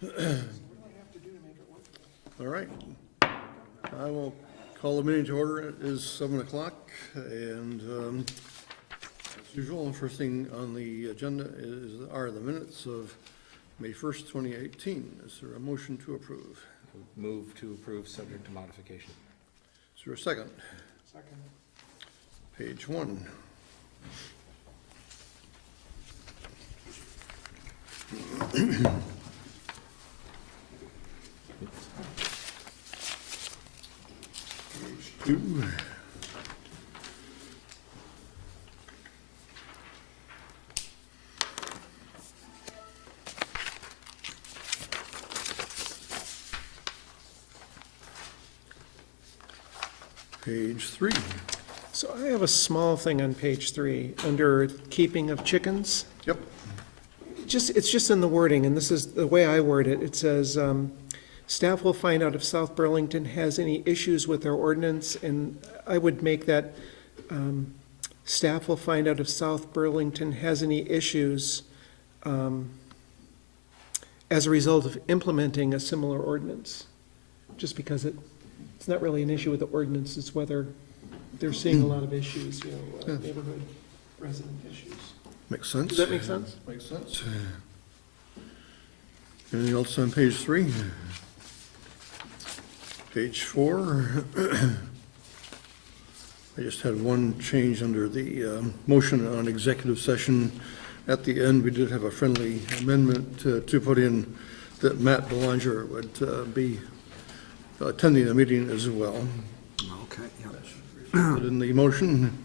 All right. I will call the meeting to order. It is 7 o'clock, and as usual, the first thing on the agenda are the minutes of May 1st, 2018. Is there a motion to approve? Move to approve, subject to modification. Is there a second? Second. Page 1. Page 2. Page 3. So I have a small thing on page 3, under keeping of chickens. Yep. It's just in the wording, and this is the way I word it. It says, staff will find out if South Burlington has any issues with their ordinance, and I would make that, staff will find out if South Burlington has any issues as a result of implementing a similar ordinance. Just because it's not really an issue with the ordinance, it's whether they're seeing a lot of issues, neighborhood resident issues. Makes sense. Does that make sense? Makes sense. Anything else on page 3? Page 4. I just had one change under the motion on executive session. At the end, we did have a friendly amendment to put in that Matt Belanger would be attending the meeting as well. Okay, yep. Put in the motion.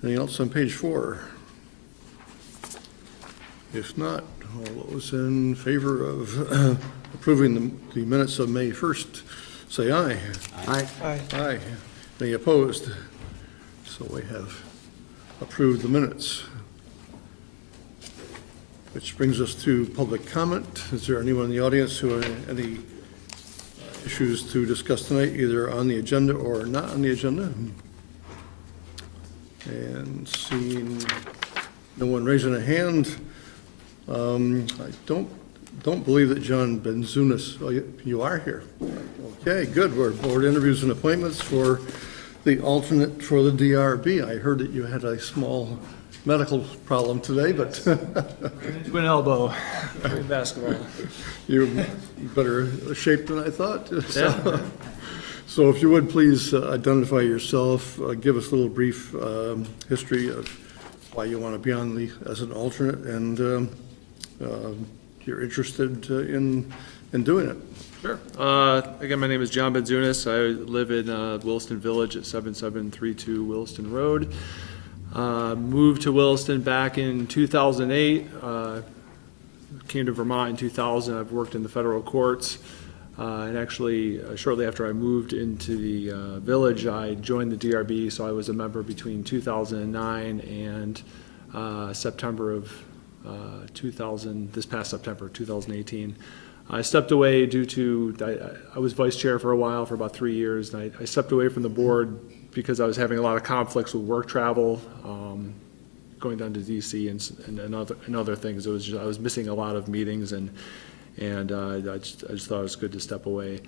Anything else on page 4? If not, all those in favor of approving the minutes of May 1st, say aye. Aye. Aye. Aye. Any opposed? So we have approved the minutes. Which brings us to public comment. Is there anyone in the audience who has any issues to discuss tonight, either on the agenda or not on the agenda? And seeing no one raising a hand, I don't believe that John Benzunas, oh, you are here. Okay, good. We're board interviews and appointments for the alternate for the DRB. I heard that you had a small medical problem today, but To an elbow in basketball. you're better shape than I thought. Yeah. So if you would, please identify yourself, give us a little brief history of why you want to be on as an alternate, and you're interested in doing it. Sure. Again, my name is John Benzunas. I live in Williston Village at 7732 Williston Road. Moved to Williston back in 2008. Came to Vermont in 2000. I've worked in the federal courts. And actually, shortly after I moved into the village, I joined the DRB, so I was a member between 2009 and September of 2000, this past September, 2018. I stepped away due to, I was vice chair for a while, for about 3 years, and I stepped away from the board because I was having a lot of conflicts with work travel, going down to DC and other things. It was just, I was missing a lot of meetings, and I just thought it was good to step away.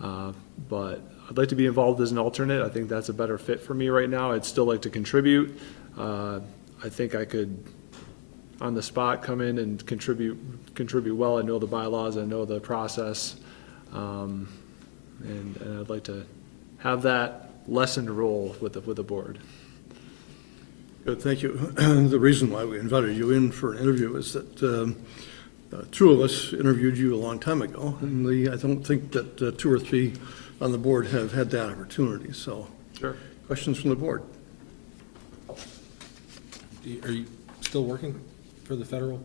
But I'd like to be involved as an alternate. I think that's a better fit for me right now. I'd still like to contribute. I think I could, on the spot, come in and contribute well. I know the bylaws, I know the process, and I'd like to have that lessened role with the board. Good, thank you. The reason why we invited you in for an interview is that two of us interviewed you a long time ago, and I don't think that 2 or 3 on the board have had that opportunity. So, Sure. questions from the board? Are you still working for the federal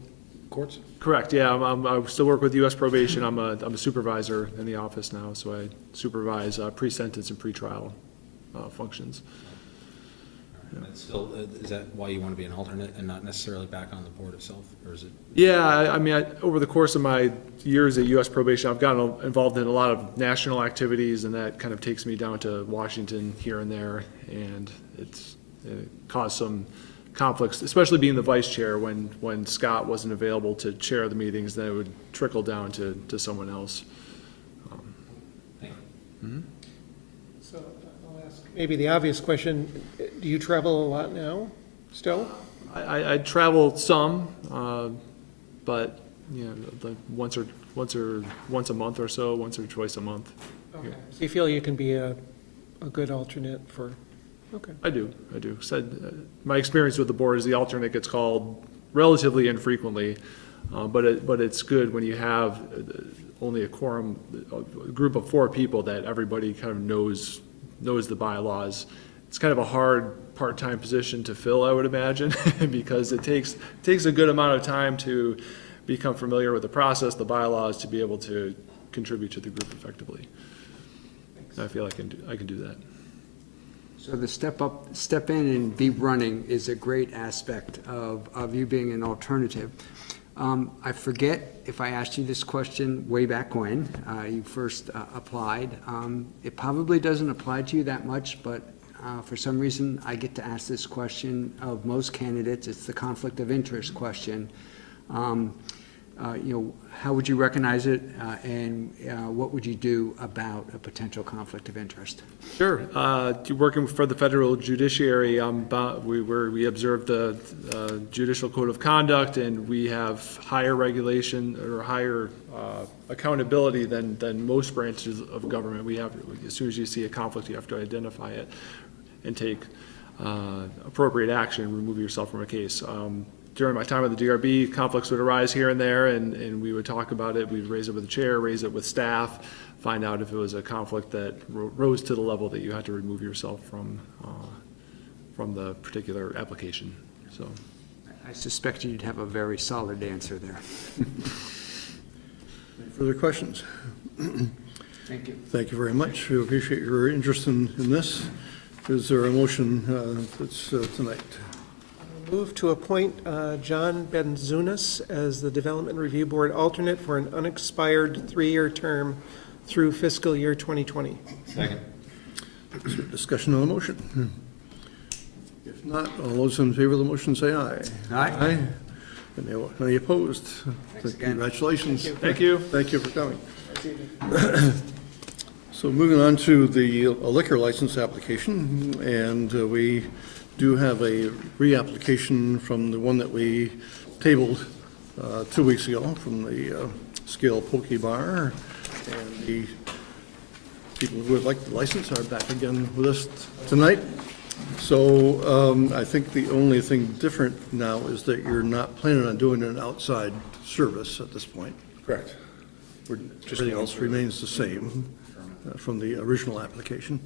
courts? Correct, yeah, I still work with U.S. probation. I'm a supervisor in the office now, so I supervise pre-sentence and pre-trial functions. And it's still, is that why you want to be an alternate and not necessarily back on the board itself, or is it? Yeah, I mean, over the course of my years at U.S. probation, I've gotten involved in a lot of national activities, and that kind of takes me down to Washington here and there, and it caused some conflicts, especially being the vice chair, when Scott wasn't available to chair the meetings, then it would trickle down to someone else. So I'll ask maybe the obvious question, do you travel a lot now, still? I travel some, but, you know, like once a month or so, once or twice a month. Okay. So you feel you can be a good alternate for, okay. I do. My experience with the board is the alternate gets called relatively infrequently, but it's good when you have only a quorum, a group of 4 people that everybody kind of knows the bylaws. It's kind of a hard part-time position to fill, I would imagine, because it takes a good amount of time to become familiar with the process, the bylaws, to be able to contribute to the group effectively. I feel I can do that. So the step in and be running is a great aspect of you being an alternative. I forget if I asked you this question way back when you first applied. It probably doesn't apply to you that much, but for some reason I get to ask this question of most candidates. It's the conflict of interest question. You know, how would you recognize it, and what would you do about a potential conflict of interest? Sure. Working for the federal judiciary, we observe the judicial code of conduct, and we have higher regulation or higher accountability than most branches of government. We have, as soon as you see a conflict, you have to identify it and take appropriate action, remove yourself from a case. During my time at the DRB, conflicts would arise here and there, and we would talk about it. We'd raise it with the chair, raise it with staff, find out if it was a conflict that rose to the level that you had to remove yourself from the particular application. So, I suspect you'd have a very solid answer there. Any further questions? Thank you. Thank you very much. We appreciate your interest in this. Is there a motion that's tonight? Move to appoint John Benzunas as the Development Review Board alternate for an unexpired 3-year term through fiscal year 2020. Second. Is there discussion on the motion? If not, all those in favor of the motion say aye. Aye. Any opposed? Thanks again. Congratulations. thank you. Thank you for coming. So moving on to the liquor license application, and we do have a reapplication from the one that we tabled 2 weeks ago from the Scale Poke Bar. And the people who would like the license are back again with us tonight. So I think the only thing different now is that you're not planning on doing an outside service at this point. Correct. Everything else remains the same from the original application.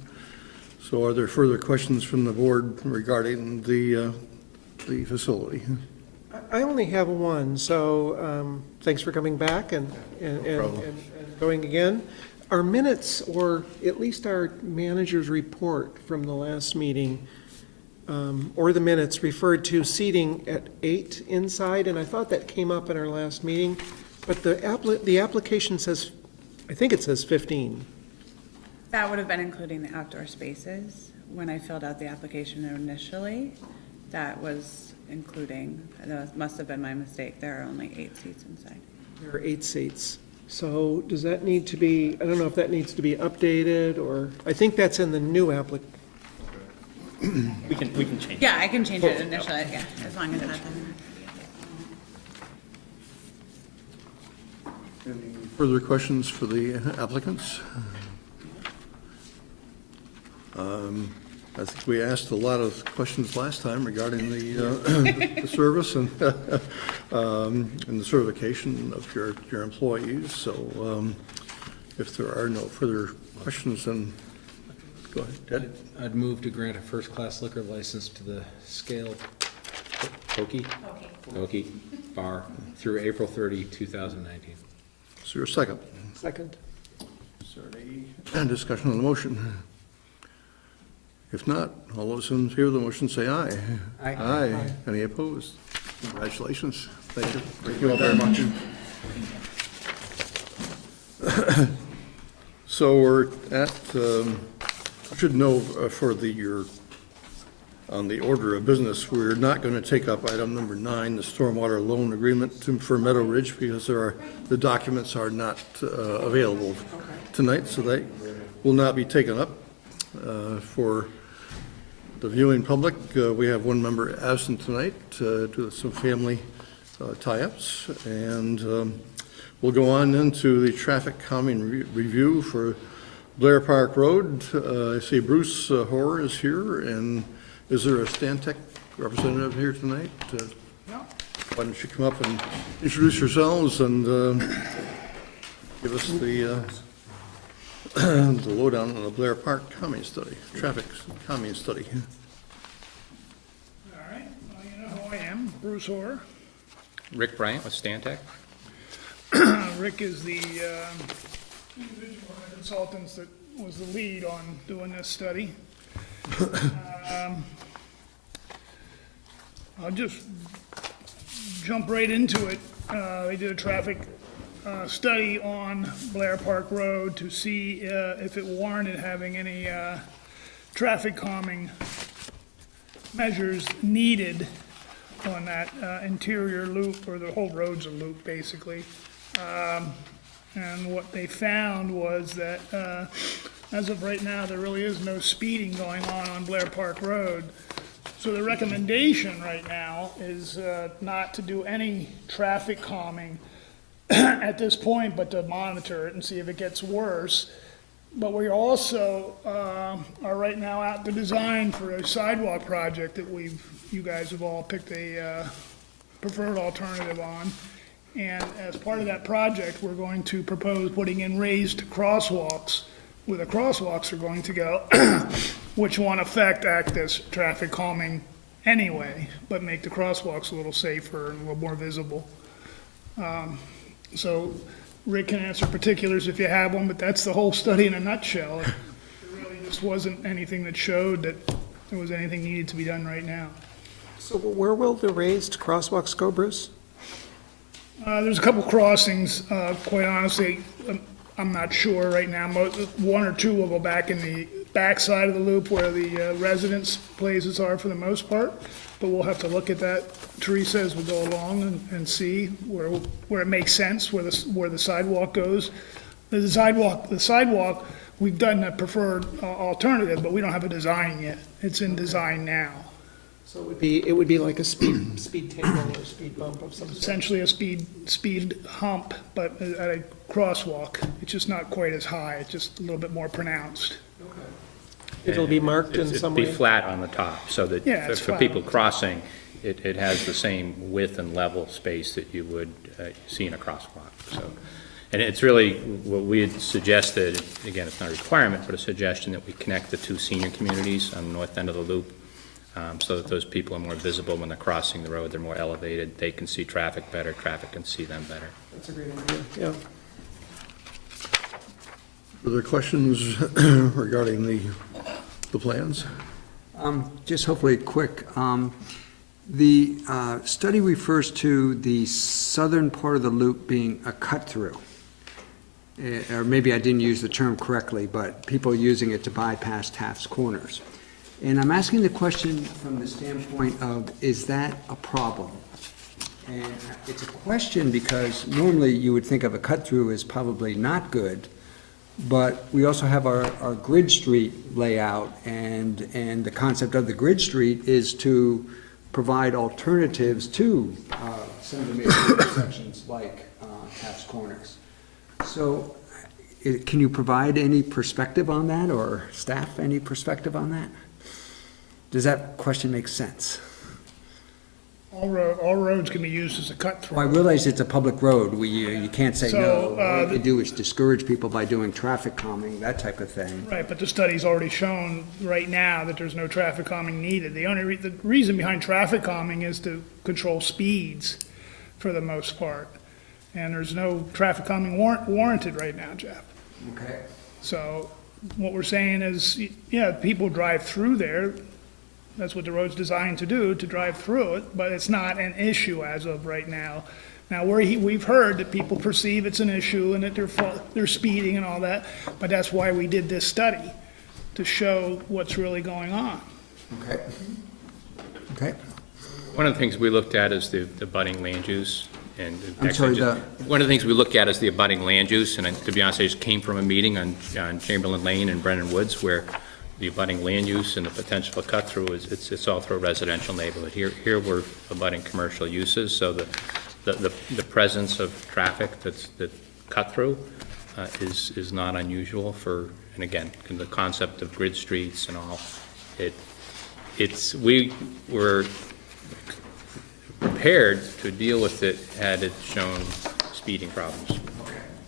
So are there further questions from the board regarding the facility? I only have one, so thanks for coming back and going again. Our minutes, or at least our manager's report from the last meeting, or the minutes referred to seating at 8 inside, and I thought that came up in our last meeting, but the application says, I think it says 15. That would have been including the outdoor spaces. When I filled out the application initially, that was including, that must have been my mistake. There are only 8 seats inside. There are 8 seats. So does that need to be, I don't know if that needs to be updated, or, I think that's in the new application. We can change it. Yeah, I can change it initially, yeah, as long as that's in there. Any further questions for the applicants? I think we asked a lot of questions last time regarding the service and the certification of your employees. So if there are no further questions, then go ahead, Ted. I'd move to grant a first-class liquor license to the Scale Poke Bar through April 30, 2019. Is there a second? Second. Is there any discussion on the motion? If not, all those in favor of the motion say aye. Aye. Aye. Any opposed? Congratulations. Thank you. Thank you all very much. So we're at, I should know for your on the order of business, we're not going to take up item number 9, the stormwater loan agreement for Meadow Ridge, because the documents are not available tonight, so they will not be taken up. For the viewing public, we have one member absent tonight due to some family tie-ups, and we'll go on into the traffic calming review for Blair Park Road. I see Bruce Hoare is here, and is there a Stantec representative here tonight? Why don't you come up and introduce yourselves and give us the the lowdown on the Blair Park calming study, traffic calming study. All right, well, you know who I am, Bruce Hoare. Rick Bryant with Stantec. Rick is the individual one of the consultants that was the lead on doing this study. I'll just jump right into it. We did a traffic study on Blair Park Road to see if it warranted having any traffic calming measures needed on that interior loop, or the whole road's a loop, basically. And what they found was that as of right now, there really is no speeding going on Blair Park Road. So the recommendation right now is not to do any traffic calming at this point, but to monitor it and see if it gets worse. But we also are right now out to design for a sidewalk project that you guys have all picked a preferred alternative on. And as part of that project, we're going to propose putting in raised crosswalks where the crosswalks are going to go, which won't act as traffic calming anyway, but make the crosswalks a little safer and a little more visible. So Rick can answer particulars if you have one, but that's the whole study in a nutshell. There really just wasn't anything that showed that there was anything needed to be done right now. So where will the raised crosswalks go, Bruce? There's a couple crossings, quite honestly, I'm not sure right now. One or two will go back in the back side of the loop where the residence places are for the most part, but we'll have to look at that, Teresa, as we go along and see where it makes sense, where the sidewalk goes. The sidewalk, we've done a preferred alternative, but we don't have a design yet. It's in design now. So it would be like a speed table or speed bump of some sort. Essentially a speed hump, but at a crosswalk. It's just not quite as high, it's just a little bit more pronounced. It'll be marked in some way? It'd be flat on the top, so that Yeah, it's for flat. people crossing, it has the same width and level space that you would see in a crosswalk, so. And it's really, what we had suggested, again, it's not a requirement, but a suggestion that we connect the two senior communities on the north end of the loop, so that those people are more visible when they're crossing the road, they're more elevated, they can see traffic better, traffic can see them better. That's a great idea, yeah. Other questions regarding the plans? Just hopefully quick. The study refers to the southern part of the loop being a cut-through. Or maybe I didn't use the term correctly, but people using it to bypass Taft's Corners. And I'm asking the question from the standpoint of, is that a problem? And it's a question because normally you would think of a cut-through as probably not good, but we also have our grid street layout, and the concept of the grid street is to provide alternatives to some of the major intersections like Taft's Corners. So can you provide any perspective on that, or staff any perspective on that? Does that question make sense? All roads can be used as a cut-through. Well, I realize it's a public road, you can't say no. So, All you do is discourage people by doing traffic calming, that type of thing. Right, but the study's already shown right now that there's no traffic calming needed. The reason behind traffic calming is to control speeds for the most part. And there's no traffic calming warranted right now, Jeff. Okay. So what we're saying is, yeah, people drive through there. That's what the road's designed to do, to drive through it, but it's not an issue as of right now. Now, we've heard that people perceive it's an issue and that they're speeding and all that, but that's why we did this study, to show what's really going on. Okay. Okay. One of the things we looked at is the abutting land use, and I'm sorry, one of the things we look at is the abutting land use, and to be honest, I just came from a meeting on Chamberlain Lane and Brennan Woods, where the abutting land use and the potential for cut-through it's all through a residential neighborhood. Here we're abutting commercial uses, so the presence of traffic that cut-through is not unusual for, and again, the concept of grid streets and all, we were prepared to deal with it had it shown speeding problems.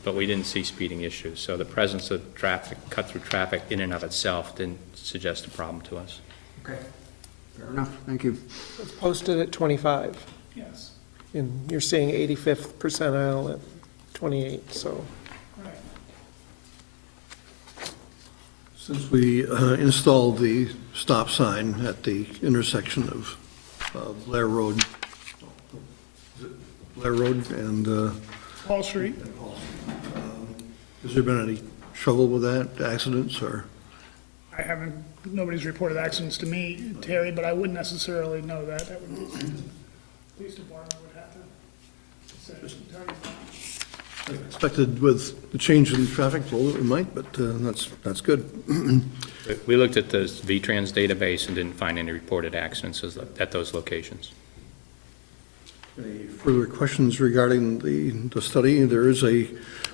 But we didn't see speeding issues, so the presence of traffic, cut-through traffic in and of itself didn't suggest a problem to us. Okay. Fair enough, thank you. It's posted at 25, Yes. and you're saying 85th percentile at 28, so. Right. Since we installed the stop sign at the intersection of Blair Road, and Wall Street. has there been any trouble with that, accidents, or? I haven't, nobody's reported accidents to me, Terry, but I wouldn't necessarily know that. That would be, police department would have to say. Expected with the change in traffic flow, it might, but that's good. We looked at the V-Trans database and didn't find any reported accidents at those locations. Any further questions regarding the study? There is a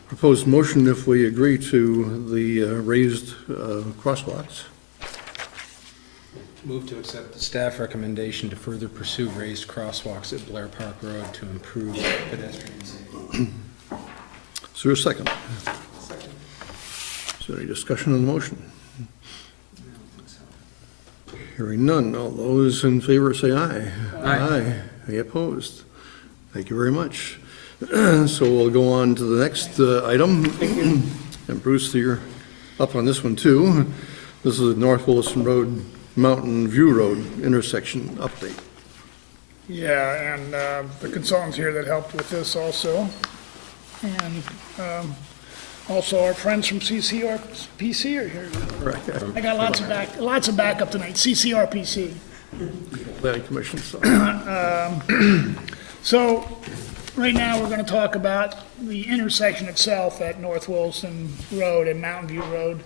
proposed motion if we agree to the raised crosswalks. Move to accept the staff recommendation to further pursue raised crosswalks at Blair Park Road to improve pedestrian safety. Is there a second? Is there any discussion on the motion? Hearing none. All those in favor say aye. Aye. Any opposed? Thank you very much. So we'll go on to the next item. And Bruce, you're up on this one too. This is the North Williston Road, Mountain View Road intersection update. Yeah, and the consultants here that helped with this also. And also our friends from CCRPC are here. Correct. I got lots of backup tonight, CCRPC. Planning Commission, so. So, right now, we're gonna talk about the intersection itself at North Williston Road and Mountain View Road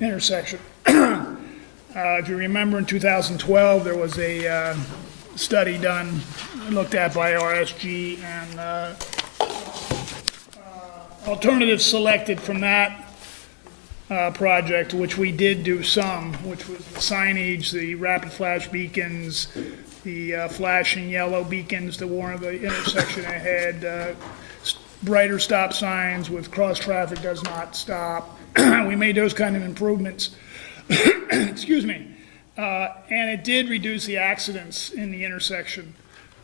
intersection. If you remember, in 2012, there was a study done, looked at by RSG, and alternatives selected from that project, which we did do some, which was the signage, the rapid flash beacons, the flashing yellow beacons that warn the intersection ahead, brighter stop signs with cross traffic does not stop. We made those kind of improvements. Excuse me. And it did reduce the accidents in the intersection.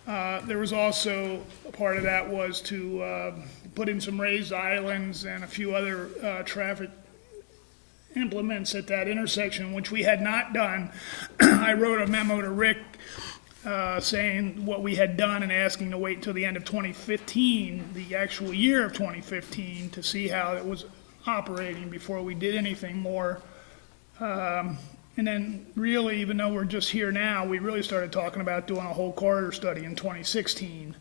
There was also, a part of that was to put in some raised islands and a few other traffic implements at that intersection, which we had not done. I wrote a memo to Rick saying what we had done and asking to wait until the end of 2015, the actual year of 2015, to see how it was operating before we did anything more. And then really, even though we're just here now, we really started talking about doing a whole corridor study in 2016.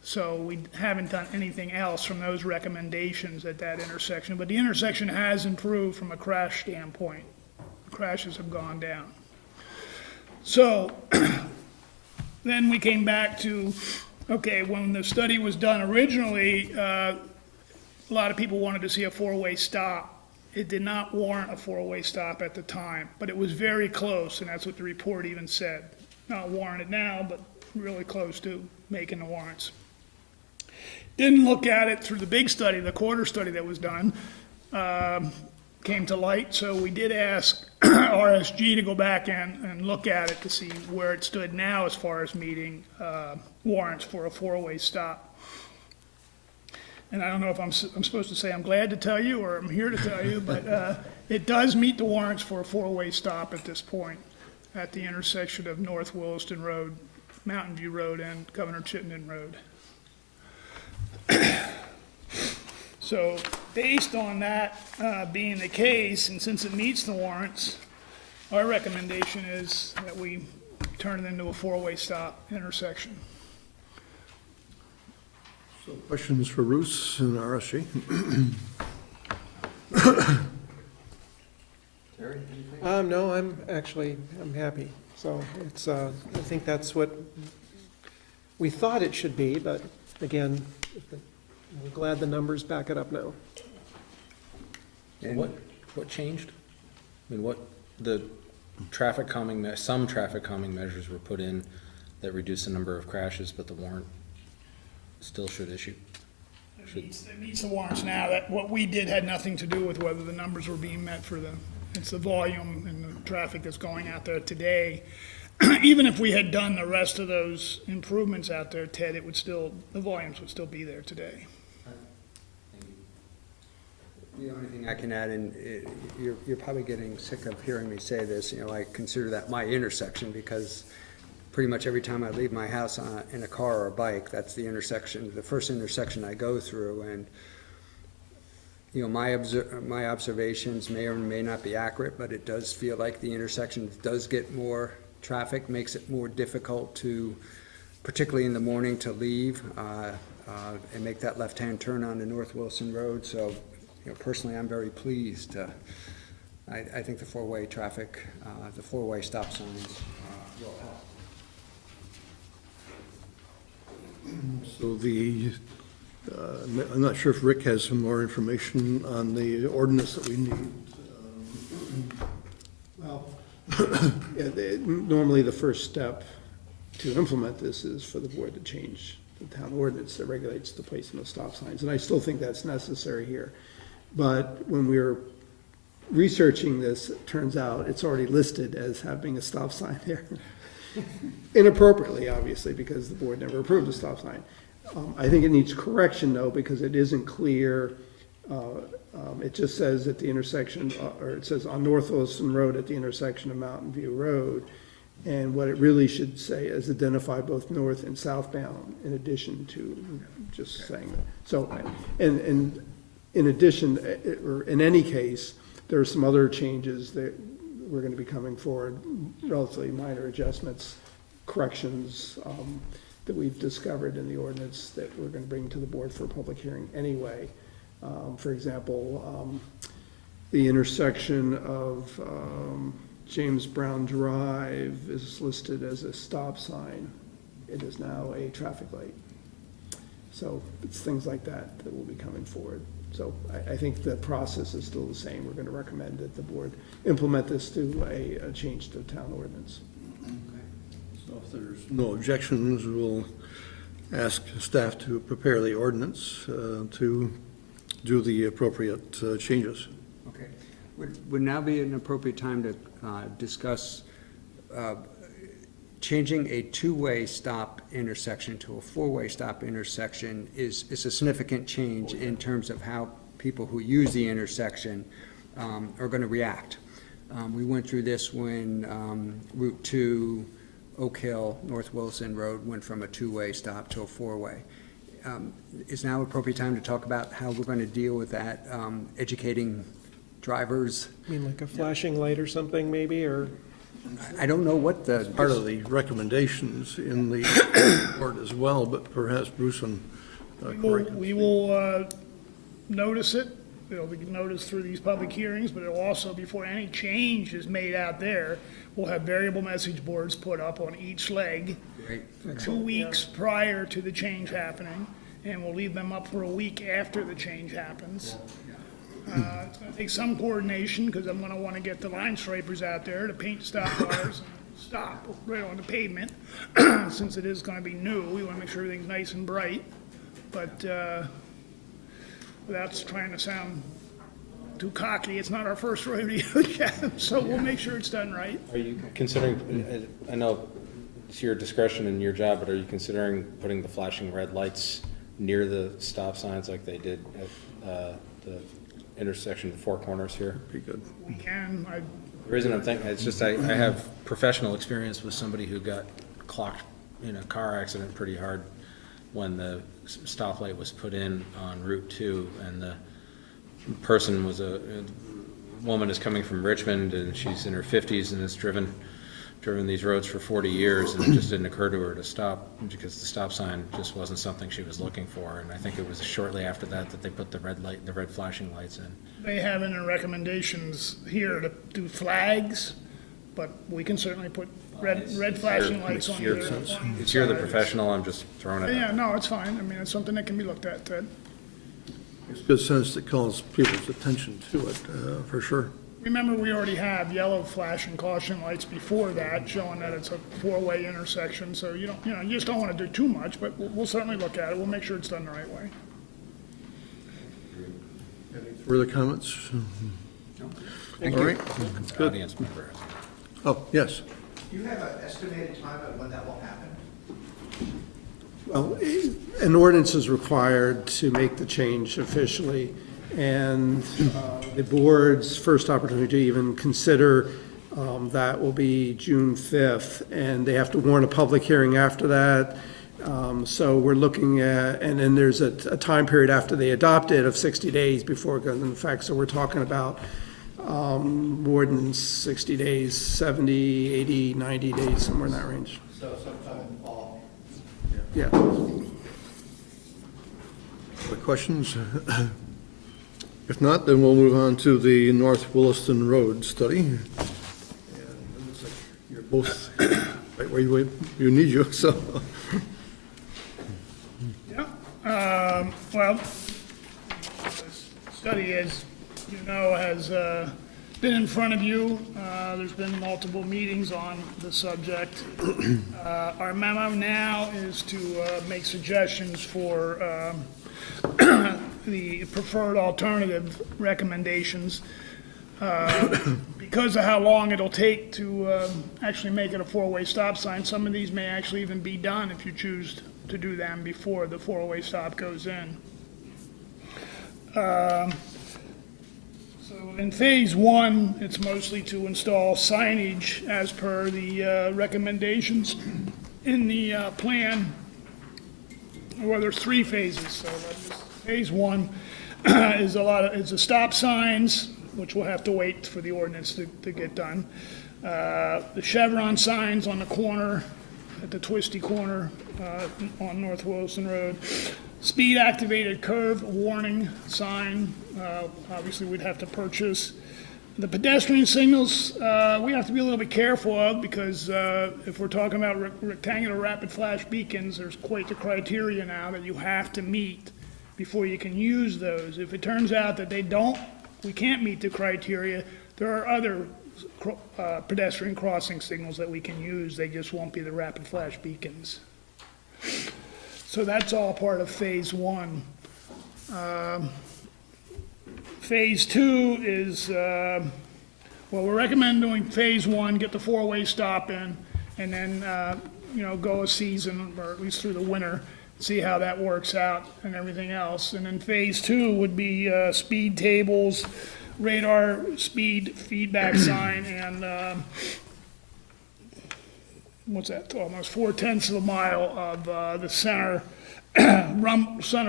So we haven't done anything else from those recommendations at that intersection. But the intersection has improved from a crash standpoint. Crashes have gone down. So then we came back to, okay, when the study was done originally, a lot of people wanted to see a four-way stop. It did not warrant a four-way stop at the time, but it was very close, and that's what the report even said. Not warranted now, but really close to making the warrants. Didn't look at it through the big study, the quarter study that was done, came to light, so we did ask RSG to go back and look at it to see where it stood now as far as meeting warrants for a four-way stop. And I don't know if I'm supposed to say I'm glad to tell you or I'm here to tell you, but it does meet the warrants for a four-way stop at this point at the intersection of North Williston Road, Mountain View Road, and Governor Chittenden Road. So based on that being the case, and since it meets the warrants, our recommendation is that we turn it into a four-way stop intersection. So questions for Bruce and RSG? No, I'm happy. So it's, I think that's what we thought it should be, but again, we're glad the numbers back it up now. And What changed? I mean, the traffic calming, some traffic calming measures were put in that reduced the number of crashes, but the warrant still should issue. It meets the warrants now. That what we did had nothing to do with whether the numbers were being met for them. It's the volume and the traffic that's going out there today. Even if we had done the rest of those improvements out there, Ted, it would still, the volumes would still be there today. the only thing I can add, and you're probably getting sick of hearing me say this, you know, I consider that my intersection, because pretty much every time I leave my house in a car or a bike, that's the intersection, the first intersection I go through, and you know, my observations may or may not be accurate, but it does feel like the intersection does get more traffic, makes it more difficult to, particularly in the morning, to leave and make that left-hand turn onto North Wilson Road. So, you know, personally, I'm very pleased. I think the four-way traffic, the four-way stop signs will help. So I'm not sure if Rick has some more information on the ordinance that we need. Well, normally the first step to implement this is for the board to change the town ordinance that regulates the placement of stop signs, and I still think that's necessary here. But when we were researching this, it turns out it's already listed as having a stop sign there. Inappropriately, obviously, because the board never approved a stop sign. I think it needs correction, though, because it isn't clear. It just says at the intersection, or it says on North Wilson Road at the intersection of Mountain View Road. And what it really should say is identify both north and southbound in addition to just saying that. So, and in addition, or in any case, there are some other changes that we're going to be coming forward, relatively minor adjustments, corrections, that we've discovered in the ordinance that we're going to bring to the board for a public hearing anyway. For example, the intersection of James Brown Drive is listed as a stop sign. It is now a traffic light. So it's things like that that will be coming forward. So I think the process is still the same. We're going to recommend that the board implement this through a change to town ordinance. So if there's no objections, we'll ask staff to prepare the ordinance to do the appropriate changes. Okay. Would now be an appropriate time to discuss changing a two-way stop intersection to a four-way stop intersection is a significant change in terms of how people who use the intersection are going to react. We went through this when Route 2, Oak Hill, North Wilson Road went from a two-way stop to a four-way. Is now an appropriate time to talk about how we're going to deal with that, educating drivers? I mean, like a flashing light or something, maybe, or? I don't know what the. Part of the recommendations in the report as well, but perhaps Bruce and correct. We will notice it. It'll be noticed through these public hearings, but it'll also, before any change is made out there, we'll have variable message boards put up on each leg Great. for 2 weeks prior to the change happening, and we'll leave them up for a week after the change happens. It's going to take some coordination, because I'm going to want to get the line stripers out there to paint stop bars and stop right on the pavement. Since it is going to be new, we want to make sure everything's nice and bright. But without trying to sound too cocky, it's not our first rodeo yet, so we'll make sure it's done right. Are you considering, I know it's your discretion and your job, but are you considering putting the flashing red lights near the stop signs like they did at the intersection, the four corners here? Be good. We can, The reason I'm thinking, it's just I have professional experience with somebody who got clocked in a car accident pretty hard when the stoplight was put in on Route 2, and the person was a woman is coming from Richmond, and she's in her 50s and has driven driven these roads for 40 years, and it just didn't occur to her to stop, because the stop sign just wasn't something she was looking for, and I think it was shortly after that that they put the red flashing lights in. They have in their recommendations here to do flags, but we can certainly put red flashing lights on either. You're the professional, I'm just throwing it out. Yeah, no, it's fine. I mean, it's something that can be looked at, Ted. It's good sense that calls people's attention to it, for sure. Remember, we already have yellow flashing caution lights before that, showing that it's a four-way intersection, so you just don't want to do too much, but we'll certainly look at it. We'll make sure it's done the right way. Further comments? All right, good. Audience member. Oh, yes. Do you have an estimated time of when that will happen? Well, an ordinance is required to make the change officially, and the board's first opportunity to even consider that will be June 5th, and they have to warn a public hearing after that. So we're looking at, and then there's a time period after they adopt it of 60 days before it goes into effect. So we're talking about more than 60 days, 70, 80, 90 days, somewhere in that range. So sometime in the fall. Yeah. Other questions? If not, then we'll move on to the North Williston Road study. And it looks like you're both right where you need you, so. Yeah, well, this study, as you know, has been in front of you. There's been multiple meetings on the subject. Our memo now is to make suggestions for the preferred alternative recommendations. Because of how long it'll take to actually make it a four-way stop sign, some of these may actually even be done if you choose to do them before the four-way stop goes in. So in phase one, it's mostly to install signage as per the recommendations in the plan. Well, there's three phases, so phase one is the stop signs, which we'll have to wait for the ordinance to get done. The chevron signs on the corner, at the twisty corner on North Williston Road. Speed activated curve warning sign, obviously we'd have to purchase. The pedestrian signals, we have to be a little bit careful of, because if we're talking about rectangular rapid flash beacons, there's quite the criteria now that you have to meet before you can use those. If it turns out that we can't meet the criteria, there are other pedestrian crossing signals that we can use. They just won't be the rapid flash beacons. So that's all part of phase one. Phase two is, well, we're recommending doing phase one, get the four-way stop in, and then, go a season, or at least through the winter, see how that works out and everything else. And then phase two would be speed tables, radar speed feedback sign, and what's that, almost 4/10 of a mile of the center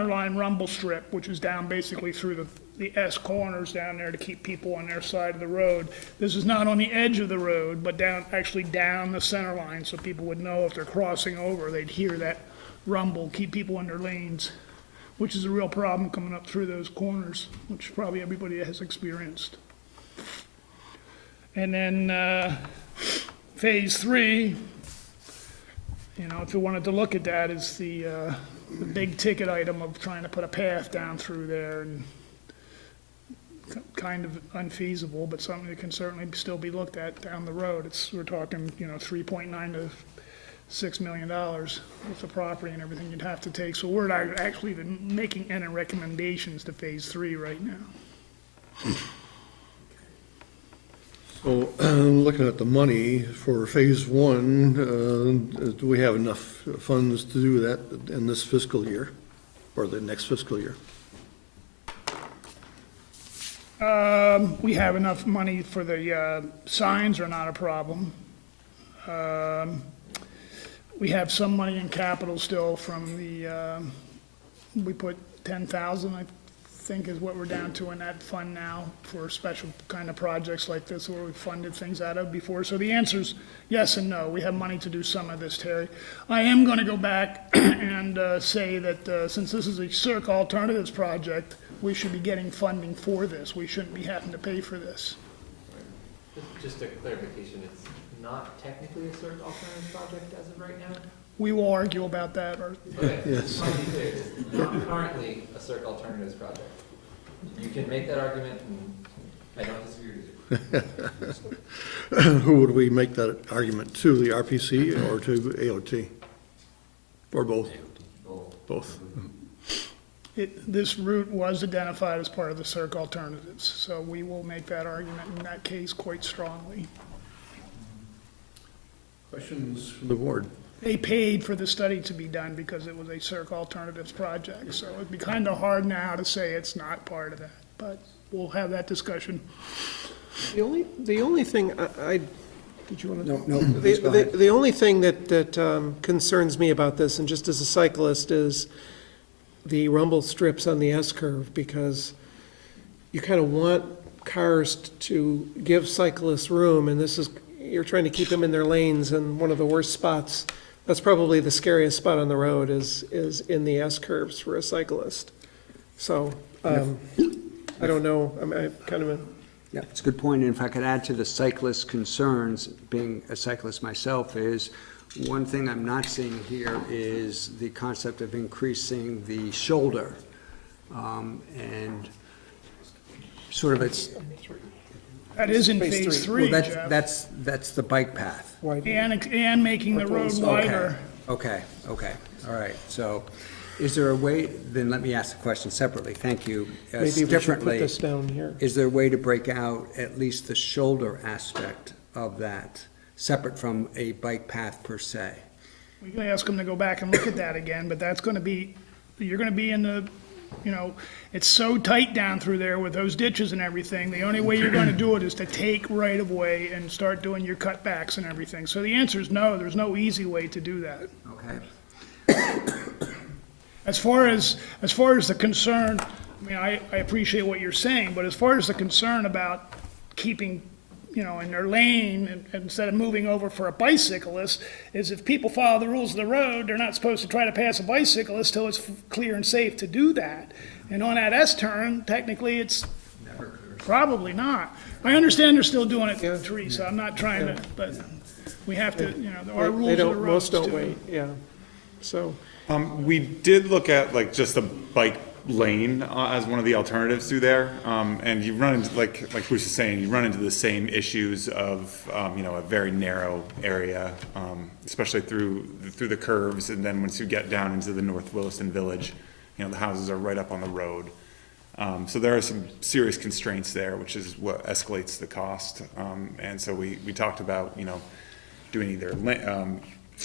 line rumble strip, which is down basically through the S corners down there to keep people on their side of the road. This is not on the edge of the road, but actually down the center line, so people would know if they're crossing over, they'd hear that rumble, keep people in their lanes, which is a real problem coming up through those corners, which probably everybody has experienced. And then phase three, if you wanted to look at that, is the big ticket item of trying to put a path down through there, and kind of unfeasible, but something that can certainly still be looked at down the road. We're talking, $3.9 to $6 million with the property and everything you'd have to take. So we're not actually even making any recommendations to phase three right now. So, looking at the money for phase one, do we have enough funds to do that in this fiscal year, or the next fiscal year? We have enough money for the signs, are not a problem. We have some money in capital still from we put 10,000, I think is what we're down to in that fund now for special kind of projects like this where we funded things out of before. So the answer's yes and no. We have money to do some of this, Terry. I am gonna go back and say that since this is a CERC alternatives project, we should be getting funding for this. We shouldn't be having to pay for this. Just a clarification, it's not technically a CERC alternatives project as of right now? We will argue about that, or Okay, Yes. just want to be clear, it's not currently a CERC alternatives project. You can make that argument, and I don't disagree with you. Who would we make that argument to, the RPC or to AOT? Or both? Both. this route was identified as part of the CERC alternatives. So we will make that argument in that case quite strongly. Questions from the board? They paid for the study to be done because it was a CERC alternatives project. So it'd be kind of hard now to say it's not part of that, but we'll have that discussion. The only thing did you want to? No, please go ahead. The only thing that concerns me about this, and just as a cyclist, is the rumble strips on the S-curve, because you kind of want cars to give cyclists room, and you're trying to keep them in their lanes, and one of the worst spots, that's probably the scariest spot on the road, is in the S-curves for a cyclist. So, I don't know, I'm kind of Yeah, it's a good point, and if I could add to the cyclist concerns, being a cyclist myself, is one thing I'm not seeing here is the concept of increasing the shoulder. And sort of it's, That is in Phase phase three. three, well, Jeff. that's the bike path. wide. And making the road wider. Okay, all right, so is there a way, then let me ask the question separately, thank you. Maybe we should put Differently, this down here. is there a way to break out at least the shoulder aspect of that, separate from a bike path per se? We can ask them to go back and look at that again, but that's gonna be, you're gonna be in the, it's so tight down through there with those ditches and everything. The only way you're gonna do it is to take right of way and start doing your cutbacks and everything. So the answer is no, there's no easy way to do that. Okay. As far as the concern, I mean, I appreciate what you're saying, but as far as the concern about keeping, in their lane instead of moving over for a bicyclist, is if people follow the rules of the road, they're not supposed to try to pass a bicyclist till it's clear and safe to do that. And on that S-turn, technically, it's probably not. I understand they're still doing it, Teresa, I'm not trying to, but we have to, our rules of the road. Most don't wait, yeah. So, We did look at like just the bike lane as one of the alternatives through there. And you run into, like Bruce is saying, you run into the same issues of, a very narrow area, especially through the curves. And then once you get down into the North Williston Village, the houses are right up on the road. So there are some serious constraints there, which is what escalates the cost. And so we talked about, doing either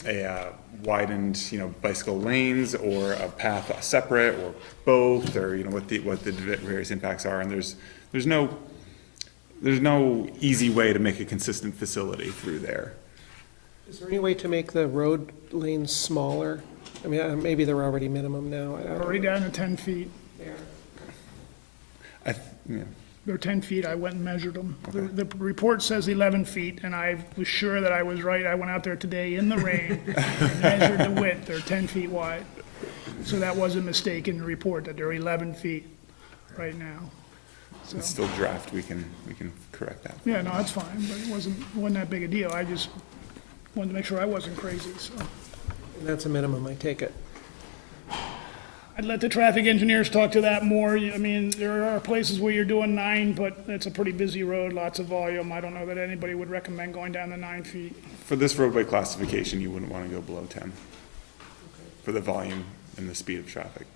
a widened, bicycle lanes, or a path separate, or both, or, what the various impacts are. And there's no easy way to make a consistent facility through there. is there any way to make the road lanes smaller? I mean, maybe they're already minimum now. I don't know. Already down to 10 feet. Yeah. They're 10 feet, I went and measured them. The report says 11 feet, and I was sure that I was right. I went out there today in the rain and measured the width. They're 10 feet wide. So that was a mistake in the report, that they're 11 feet right now. So, It's still draft, we can correct that. yeah, no, that's fine, but it wasn't that big a deal. I just wanted to make sure I wasn't crazy, so. And that's a minimum, I take it. I'd let the traffic engineers talk to that more. I mean, there are places where you're doing 9, but it's a pretty busy road, lots of volume. I don't know that anybody would recommend going down to 9 feet. For this roadway classification, you wouldn't want to go below 10 for the volume and the speed of traffic.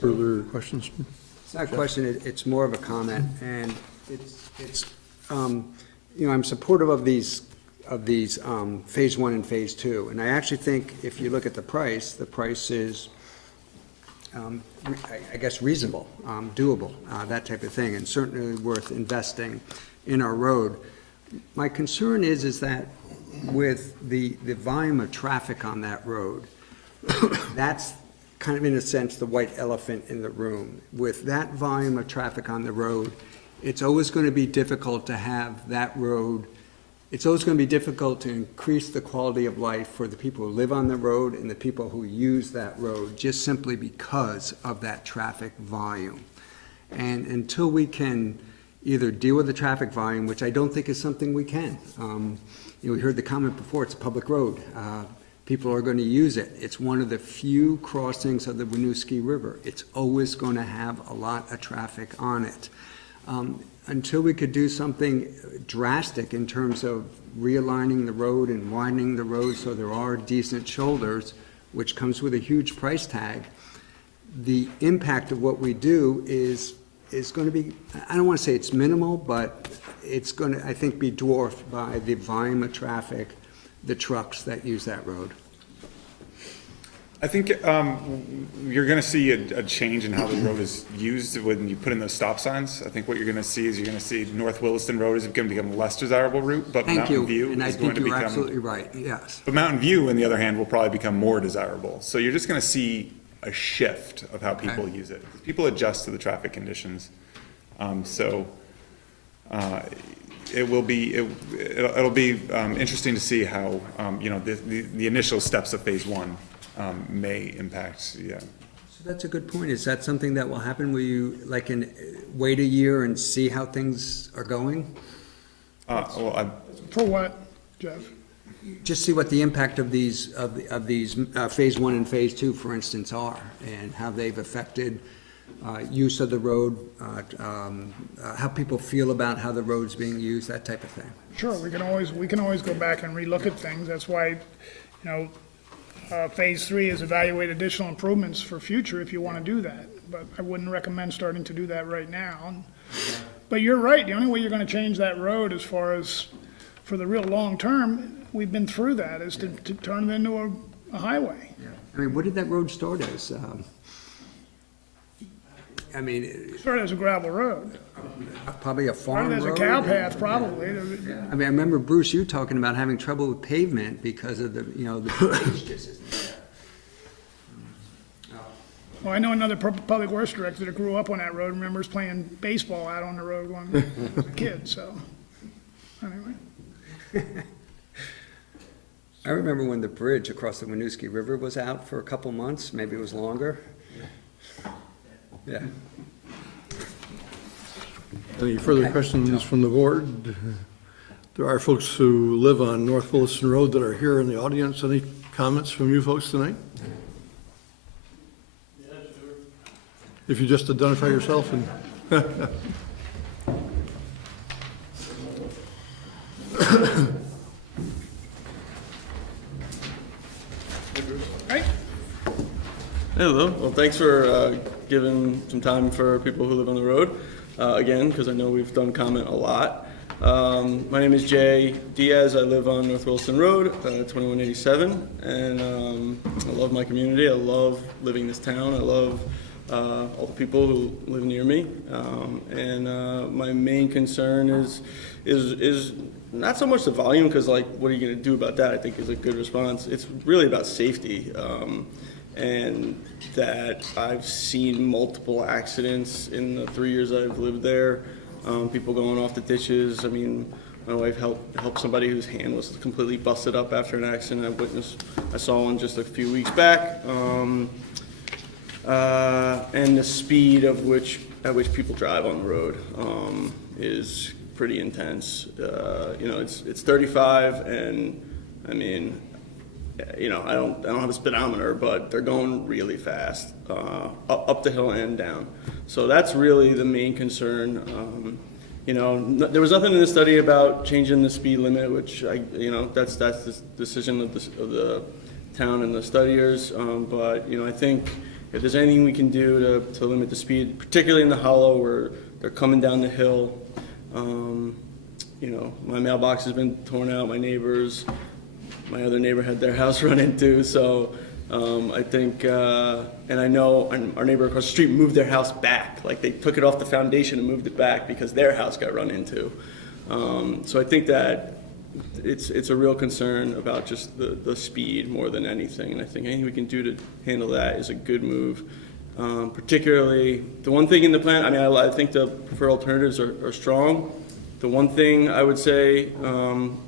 Further questions? It's not a question, it's more of a comment, and I'm supportive of these phase 1 and phase 2, and I actually think if you look at the price is, I guess, reasonable, doable, that type of thing, and certainly worth investing in our road. My concern is that with the volume of traffic on that road, that's kind of in a sense, the white elephant in the room. With that volume of traffic on the road, it's always going to be difficult to have that road, it's always going to be difficult to increase the quality of life for the people who live on the road and the people who use that road, just simply because of that traffic volume. And until we can either deal with the traffic volume, which I don't think is something we can. We heard the comment before, it's a public road. People are going to use it. It's one of the few crossings of the Winooski River. It's always going to have a lot of traffic on it. Until we could do something drastic in terms of realigning the road and widening the road so there are decent shoulders, which comes with a huge price tag, the impact of what we do is going to be, I don't want to say it's minimal, but it's going to, I think, be dwarfed by the volume of traffic, the trucks that use that road. I think you're going to see a change in how the road is used when you put in those stop signs. I think what you're going to see is you're going to see North Williston Road is going to become a less desirable route, but Thank Mountain you, View and I is going think to you're become. absolutely right, yes. But Mountain View, on the other hand, will probably become more desirable. So you're just going to see a shift of how people Okay. use it. People adjust to the traffic conditions. It'll be interesting to see how, the initial steps of phase one may impact, yeah. So that's a good point. Is that something that will happen? Will you, wait a year and see how things are going? For what, Jeff? Just see what the impact of these, phase one and phase two, for instance, are, and how they've affected use of the road, how people feel about how the road's being used, that type of thing. Sure, we can always go back and relook at things. That's why, phase 3 is evaluate additional improvements for future if you want to do that. But I wouldn't recommend starting to do that right now. But you're right, the only way you're going to change that road as far as for the real long term, we've been through that, is to turn it into a highway. I mean, what did that road start as? Started as a gravel road, Probably a farm road? started as a cow path, probably. I remember, Bruce, you talking about having trouble with pavement because of the base just isn't there. Well, I know another public works director that grew up on that road, remembers playing baseball out on the road when he was a kid, so, anyway. I remember when the bridge across the Winooski River was out for a couple months, maybe it was longer. Yeah. Any further questions from the board? There are folks who live on North Williston Road that are here in the audience. Any comments from you folks tonight? Yeah, sure. If you just identify yourself and. Right? Hello. Well, thanks for giving some time for people who live on the road. Again, because I know we've done comment a lot. My name is Jay Diaz. I live on North Williston Road, 2187, and I love my community. I love living in this town. I love all the people who live near me. My main concern is not so much the volume, because what are you going to do about that? I think is a good response. It's really about safety. And that I've seen multiple accidents in the 3 years I've lived there. People going off the ditches. I mean, my wife helped somebody whose hand was completely busted up after an accident. I saw one just a few weeks back. And the speed at which people drive on the road is pretty intense. It's 35, and I mean, I don't have a speedometer, but they're going really fast, up the hill and down. So that's really the main concern. There was nothing in the study about changing the speed limit, which that's the decision of the town and the studiers. But I think if there's anything we can do to limit the speed, particularly in the hollow where they're coming down the hill. My mailbox has been torn out. My other neighbor had their house run into, so I think, and I know our neighbor across the street moved their house back. They took it off the foundation and moved it back because their house got run into. So I think that it's a real concern about just the speed more than anything, and I think anything we can do to handle that is a good move. Particularly, the one thing in the plan, I mean, I think the preferred alternatives are strong. The one thing I would say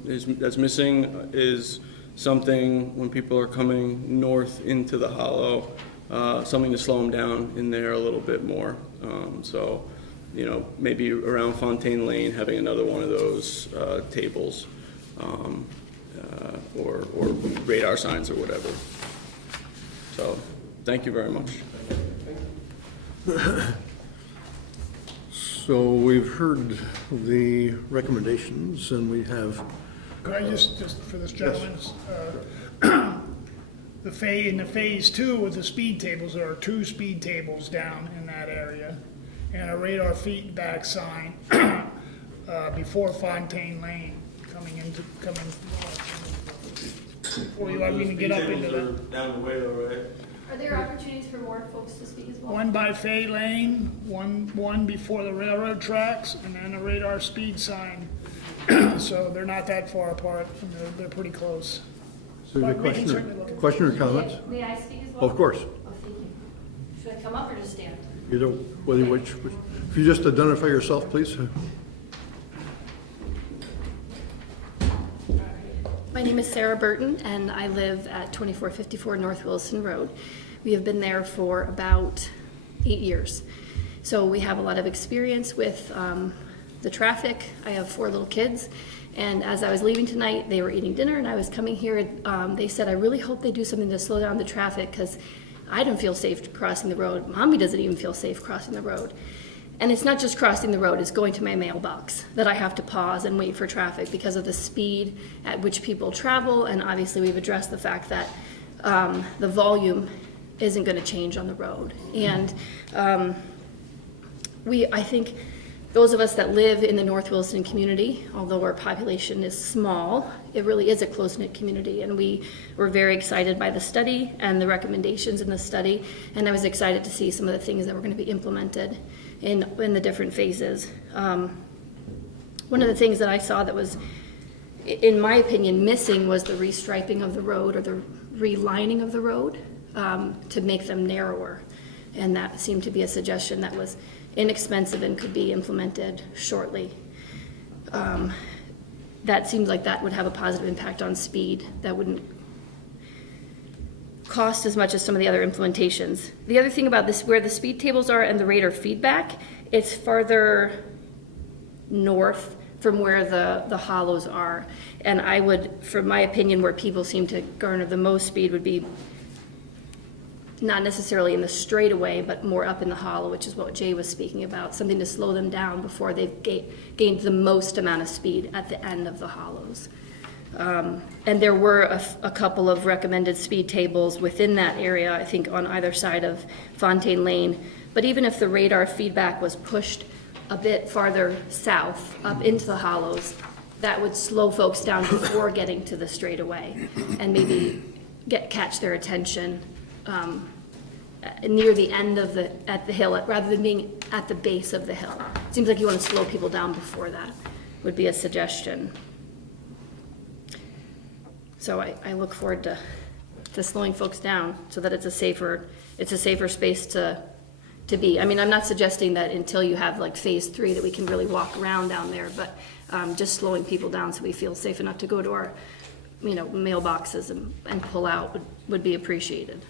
that's missing is something when people are coming north into the hollow, something to slow them down in there a little bit more. So, you know, maybe around Fontaine Lane, having another one of those tables or radar signs or whatever. So, thank you very much. So we've heard the recommendations, and we have, Could I just for this gentleman's, in the phase 2 with the speed tables, there are 2 speed tables down in that area, and a radar feedback sign before Fontaine Lane, coming before you even get up into that. Down the way though, right? Are there opportunities for more folks to speak as well? One by Fay Lane, one before the railroad tracks, and then a radar speed sign. So they're not that far apart, and they're pretty close. so you have But we can certainly a look at question or comments? May I speak as well? Oh, of course. Oh, thank you. Should I come up or just stand? You know, whether which, if you just identify yourself, please. My name is Sarah Burton, and I live at 2454 North Williston Road. We have been there for about 8 years. So we have a lot of experience with the traffic. I have 4 little kids, and as I was leaving tonight, they were eating dinner, and I was coming here, they said, I really hope they do something to slow down the traffic, because I don't feel safe crossing the road. Mommy doesn't even feel safe crossing the road. And it's not just crossing the road, it's going to my mailbox that I have to pause and wait for traffic because of the speed at which people travel. And obviously we've addressed the fact that the volume isn't going to change on the road. And I think those of us that live in the North Williston community, although our population is small, it really is a close-knit community. And we were very excited by the study and the recommendations in the study. And I was excited to see some of the things that were going to be implemented in the different phases. One of the things that I saw that was, in my opinion, missing was the restriping of the road or the relining of the road to make them narrower. And that seemed to be a suggestion that was inexpensive and could be implemented shortly. That seems like that would have a positive impact on speed. That wouldn't cost as much as some of the other implementations. The other thing about this, where the speed tables are and the radar feedback, it's farther north from where the hollows are. And I would, from my opinion, where people seem to garner the most speed would be not necessarily in the straightaway, but more up in the hollow, which is what Jay was speaking about, something to slow them down before they've gained the most amount of speed at the end of the hollows. And there were a couple of recommended speed tables within that area, I think on either side of Fontaine Lane. But even if the radar feedback was pushed a bit farther south, up into the hollows, that would slow folks down before getting to the straightaway and maybe catch their attention near the end of at the hill, rather than being at the base of the hill. It seems like you want to slow people down before that, would be a suggestion. So I look forward to slowing folks down so that it's a safer space to be. I mean, I'm not suggesting that until you have like phase 3 that we can really walk around down there, but just slowing people down so we feel safe enough to go to our, mailboxes and pull out would be appreciated.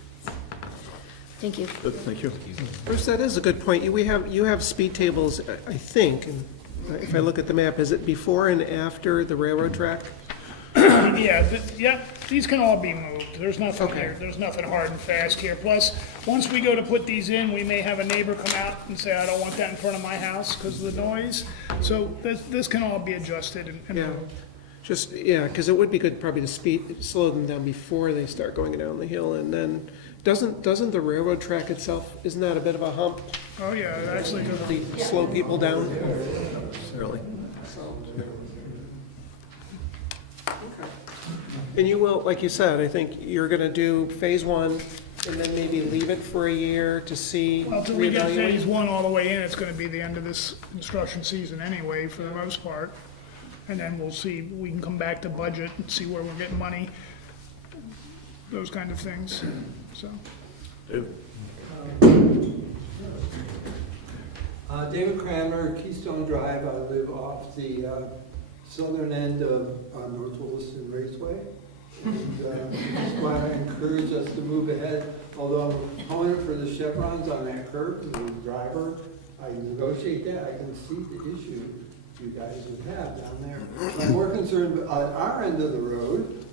Thank you. Good, thank you. Bruce, that is a good point. You have speed tables, I think, and if I look at the map, is it before and after the railroad track? Yeah, these can all be moved. There's nothing Okay. here, there's nothing hard and fast here. Plus, once we go to put these in, we may have a neighbor come out and say, I don't want that in front of my house because of the noise. So this can all be adjusted and Yeah, moved. because it would be good probably to slow them down before they start going down the hill, and then, doesn't the railroad track itself, isn't that a bit of a hump? Oh, yeah, it actually goes. To slow people down? Really. And you will, like you said, I think you're gonna do phase 1, and then maybe leave it for a year to see, Well, till we get phase reevaluate? 1 all the way in, it's gonna be the end of this construction season anyway, for the most part. And then we'll see, we can come back to budget and see where we're getting money, those kind of things, so. David Kramer, Keystone Drive. I live off the southern end of North Williston Raceway. And just want to encourage us to move ahead, although I'm a opponent for the chevrons on that curb, and the driver, I negotiate that, I can see the issue you guys would have down there. I'm more concerned at our end of the road,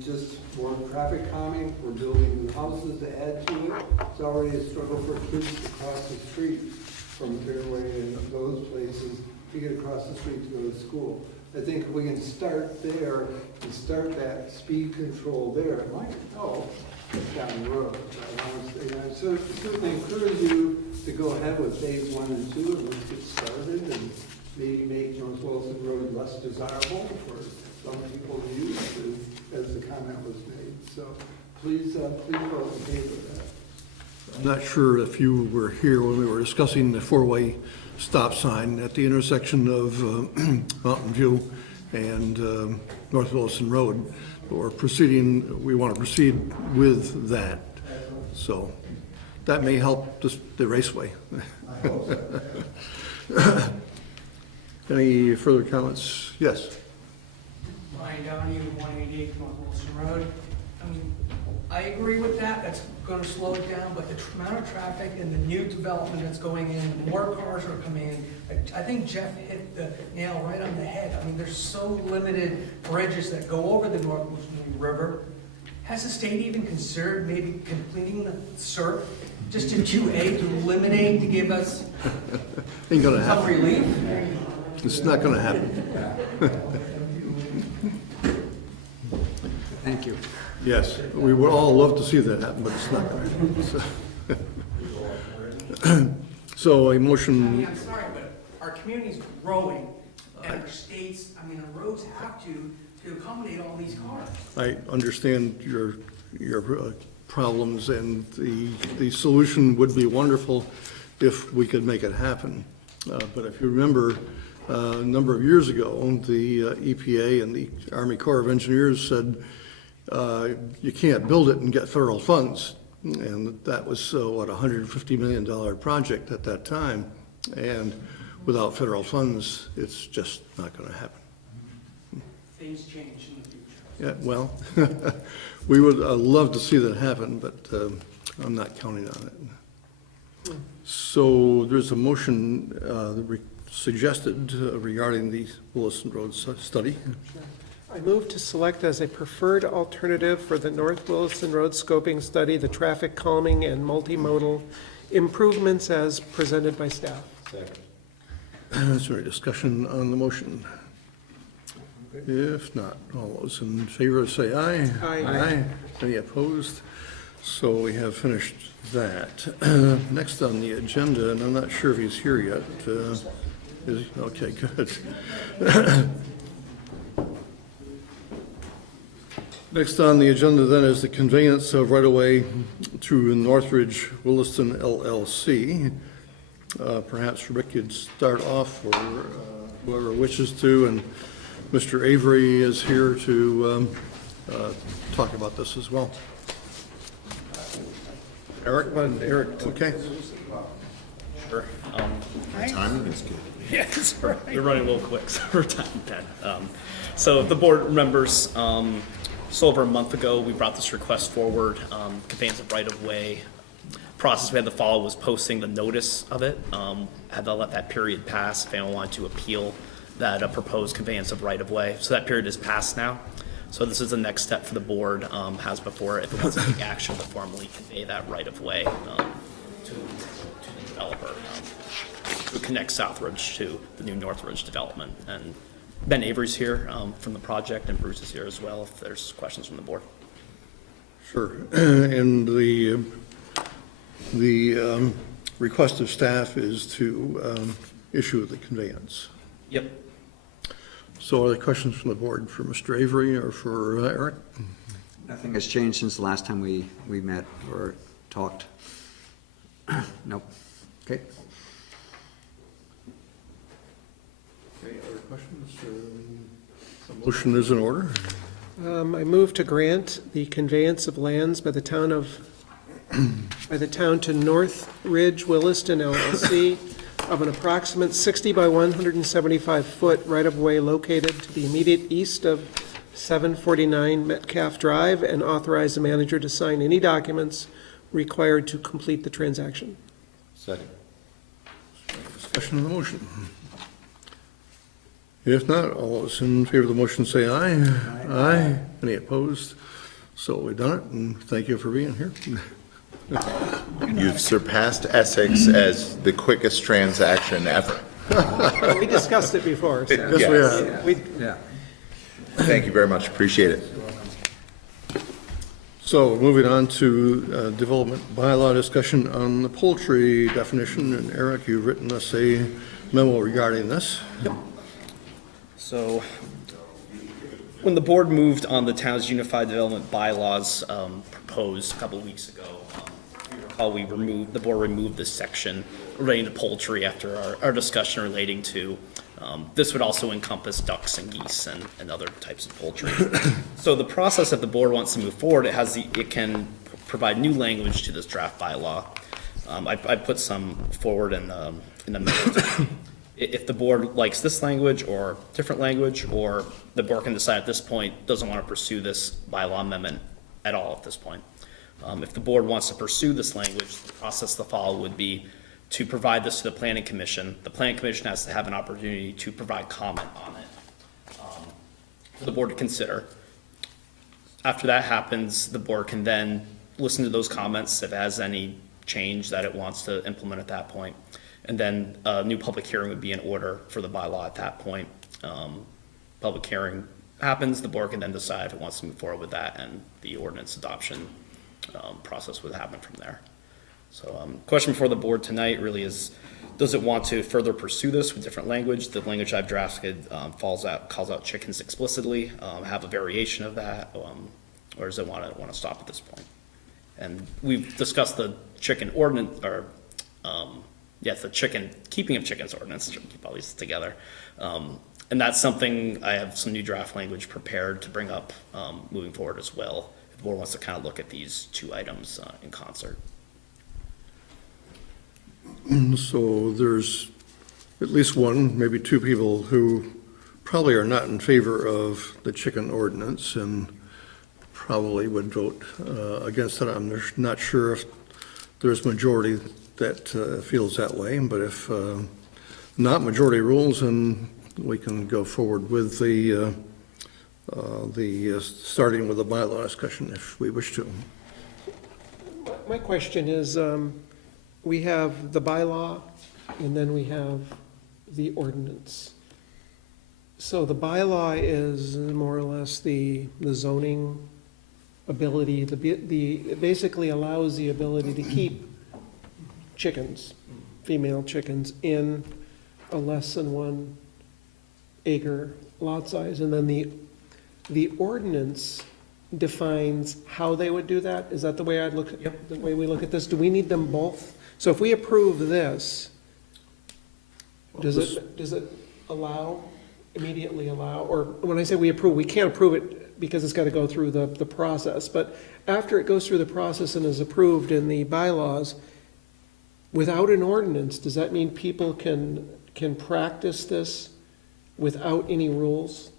just more traffic calming, we're building new houses to add to it. It's already a struggle for kids to cross the street from Fairway and those places to get across the street to go to school. I think if we can start there and start that speed control there, it might help down the road. I certainly encourage you to go ahead with phase 1 and 2 and let's get started and maybe make North Williston Road less desirable for some people to use, as the comment was made. So please vote in favor of that. I'm not sure if you were here when we were discussing the four-way stop sign at the intersection of Mountain View and North Williston Road. We want to proceed with that. So that may help the raceway. Any further comments? Yes. Brian Downey, 188 North Wilson Road. I mean, I agree with that, that's gonna slow it down, but the amount of traffic and the new development that's going in, more cars are coming in. I think Jeff hit the nail right on the head. I mean, there's so limited bridges that go over the North Wilson River. Has the state even considered maybe completing the SERP just to 2A to eliminate, to give us Ain't gonna some happen. relief? It's not gonna happen. Thank you. Yes, we would all love to see that happen, but it's not going to happen. So a I mean, motion, I'm sorry, but our community's growing, and our states, I mean, the roads have to accommodate all these cars. I understand your problems, and the solution would be wonderful if we could make it happen. But if you remember, a number of years ago, the EPA and the Army Corps of Engineers said, you can't build it and get federal funds. And that was, what, a $150 million project at that time. And without federal funds, it's just not going to happen. Things change in the future. Yeah, well, we would love to see that happen, but I'm not counting on it. So there's a motion suggested regarding the Williston Road study. I move to select as a preferred alternative for the North Williston Road scoping study, the traffic calming and multimodal improvements as presented by staff. Is there any discussion on the motion? If not, all those in favor say aye. Aye. Any opposed? So we have finished that. Next on the agenda, and I'm not sure if he's here yet. Okay, good. Next on the agenda then is the conveyance of right-of-way to Northridge Williston LLC. Perhaps Rick could start off, or whoever wishes to, and Mr. Avery is here to talk about this as well. Eric, okay? Sure. Timing is good. Yeah, that's right. We're running a little quick, so we're time dead. So if the board remembers, just over a month ago, we brought this request forward, conveyance of right-of-way. Process we had to follow was posting the notice of it. Had to let that period pass if anyone wanted to appeal that proposed conveyance of right-of-way. So that period is passed now. So this is the next step for the board, has before, if it wants to take action to formally convey that right-of-way to the developer, to connect Southridge to the new Northridge development. And Ben Avery's here from the project, and Bruce is here as well if there's questions from the board. Sure. And the request of staff is to issue the conveyance. Yep. So are there questions from the board for Mr. Avery or for Eric? Nothing has changed since the last time we met or talked. Nope. Okay. Any other questions? Motion is in order. I move to grant the conveyance of lands by the town to North Ridge Williston LLC of an approximate 60 by 175 foot right-of-way located to the immediate east of 749 Metcalf Drive, and authorize the manager to sign any documents required to complete the transaction. Second. Discussion on the motion. If not, all those in favor of the motion say aye. Aye. Any opposed? So we've done it, and thank you for being here. You've surpassed Essex as the quickest transaction ever. We discussed it before, so. Yes, we have. Yeah. Thank you very much, appreciate it. So moving on to development bylaw discussion on the poultry definition, and Eric, you've written us a memo regarding this. So, when the board moved on the town's unified development bylaws proposed a couple of weeks ago, the board removed this section relating to poultry after our discussion relating to, this would also encompass ducks and geese and other types of poultry. So the process that the board wants to move forward, it can provide new language to this draft bylaw. I put some forward in the minutes. If the board likes this language or different language, or the board can decide at this point doesn't want to pursue this bylaw amendment at all at this point. If the board wants to pursue this language, the process to follow would be to provide this to the planning commission. The planning commission has to have an opportunity to provide comment on it for the board to consider. After that happens, the board can then listen to those comments if it has any change that it wants to implement at that point. And then a new public hearing would be in order for the bylaw at that point. Public hearing happens, the board can then decide if it wants to move forward with that, and the ordinance adoption process would happen from there. So question for the board tonight really is, does it want to further pursue this with different language? The language I've drafted calls out chickens explicitly, have a variation of that, or does it want to stop at this point? And we've discussed the chicken ordinance, or the keeping of chickens ordinance, keep all these together. And that's something, I have some new draft language prepared to bring up moving forward as well. If the board wants to kind of look at these two items in concert. So there's at least one, maybe two people who probably are not in favor of the chicken ordinance and probably would vote against it. I'm not sure if there's majority that feels that way, but if not majority rules, then we can go forward with the starting with the bylaw discussion if we wish to. My question is, we have the bylaw and then we have the ordinance. So the bylaw is more or less the zoning ability, it basically allows the ability to keep chickens, female chickens, in a less than 1 acre lot size. And then the ordinance defines how they would do that. Is that the way the way we look at this? Do we need them both? So if we approve this, does it immediately allow, or when I say we approve, we can't approve it because it's got to go through the process. But after it goes through the process and is approved in the bylaws, without an ordinance, does that mean people can practice this without any rules?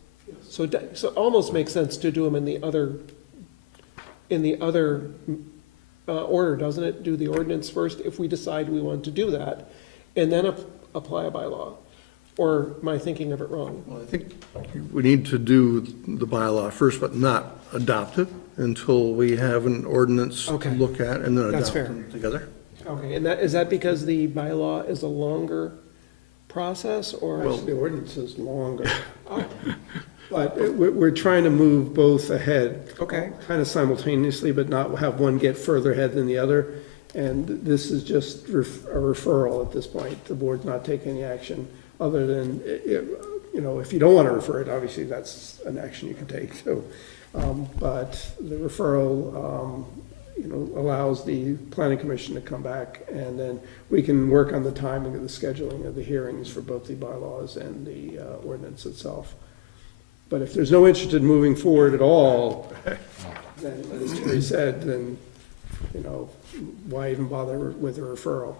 So it almost makes sense to do them in the other order, doesn't it? Do the ordinance first if we decide we want to do that, and then apply a bylaw. Or am I thinking of it wrong? Well, I think we need to do the bylaw first, but not adopt it until we have an ordinance to look at and then adopt them together. Okay, and is that because the bylaw is a longer process, or? Well, the ordinance is longer. But we're trying to move both ahead. Okay. Kind of simultaneously, but not have one get further ahead than the other. And this is just a referral at this point. The board's not taking any action other than, if you don't want to refer it, obviously that's an action you can take. So, but the referral allows the planning commission to come back, and then we can work on the timing of the scheduling of the hearings for both the bylaws and the ordinance itself. But if there's no interest in moving forward at all, then, as Terry said, then, why even bother with a referral?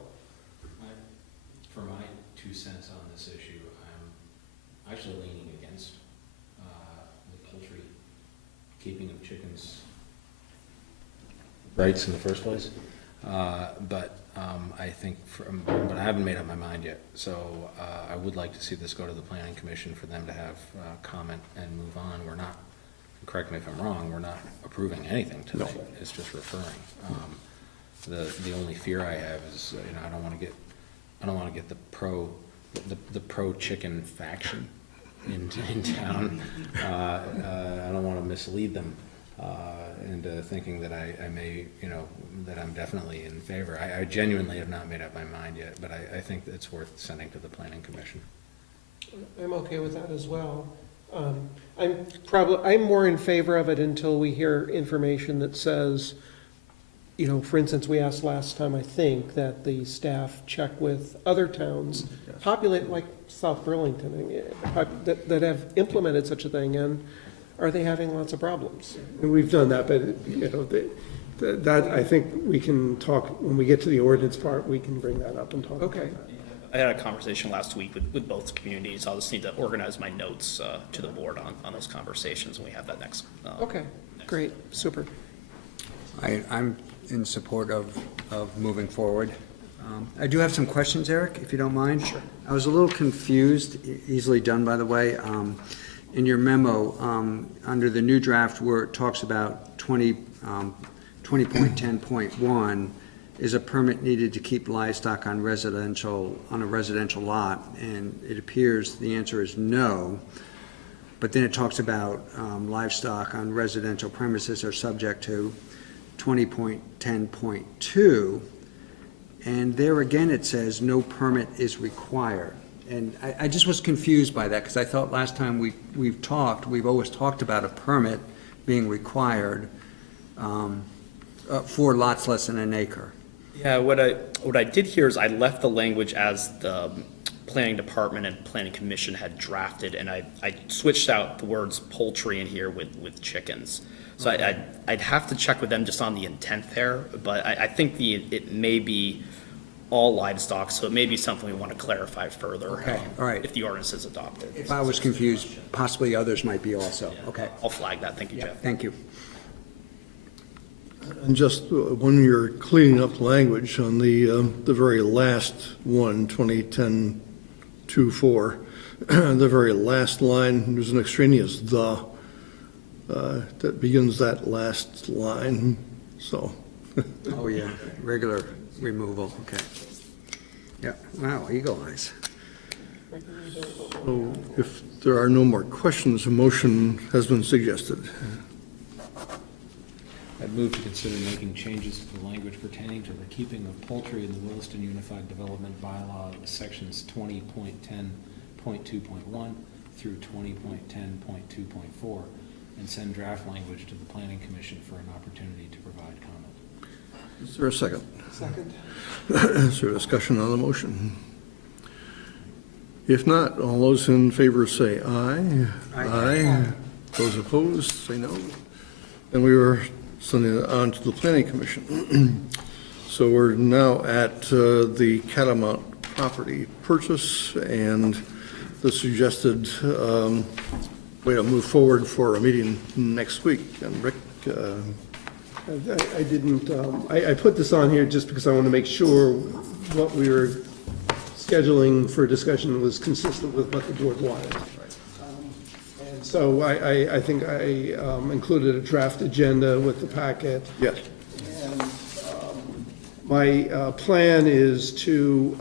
For my 2 cents on this issue, I'm actually leaning against the poultry, keeping of chickens' rights in the first place. But I think, but I haven't made up my mind yet. So I would like to see this go to the planning commission for them to have comment and move on. We're not, correct me if I'm wrong, we're not approving anything tonight. No. It's just referring. The only fear I have is, I don't want to get the pro chicken faction in town. I don't want to mislead them into thinking that I may, that I'm definitely in favor. I genuinely have not made up my mind yet, but I think that it's worth sending to the planning commission. I'm okay with that as well. I'm more in favor of it until we hear information that says, for instance, we asked last time, I think, that the staff check with other towns, populate like South Burlington, that have implemented such a thing, and are they having lots of problems? And we've done that, but, that, I think we can talk, when we get to the ordinance part, we can bring that up and talk about that. I had a conversation last week with both communities. I'll just need to organize my notes to the board on those conversations, and we have that next. Okay, great, super. I'm in support of moving forward. I do have some questions, Eric, if you don't mind. Sure. I was a little confused, easily done, by the way. In your memo, under the new draft where it talks about 20.10.1, is a permit needed to keep livestock on a residential lot? And it appears the answer is no. But then it talks about livestock on residential premises are subject to 20.10.2, and there again it says no permit is required. And I just was confused by that, because I thought last time we've always talked about a permit being required for lots less than an acre. Yeah, what I did here is I left the language as the planning department and planning commission had drafted, and I switched out the words poultry in here with chickens. So I'd have to check with them just on the intent there, but I think it may be all livestock, so it may be something we want to clarify further. Okay, all right. If the ordinance is adopted. If I was confused, possibly others might be also. Okay. I'll flag that. Thank you, Jeff. Thank you. And just when you're cleaning up language on the very last one, 2010-24, the very last line, there's an extraneous "the" that begins that last line, so. Oh, yeah, regular removal, okay. Yeah, wow, eagle eyes. So if there are no more questions, a motion has been suggested. I'd move to consider making changes to the language pertaining to the keeping of poultry in the Williston Unified Development Bylaw, sections 20.10.2.1 through 20.10.2.4, and send draft language to the Planning Commission for an opportunity to provide comment. Is there a second? Second. Is there discussion on the motion? If not, all those in favor say aye. Aye. Those opposed, say no. And we were sending it on to the Planning Commission. So we're now at the Catamount property purchase and the suggested way to move forward for a meeting next week. And Rick, I didn't, I put this on here just because I want to make sure what we were scheduling for discussion was consistent with what the board wanted. And so I think I included a draft agenda with the packet. yes. And my plan is to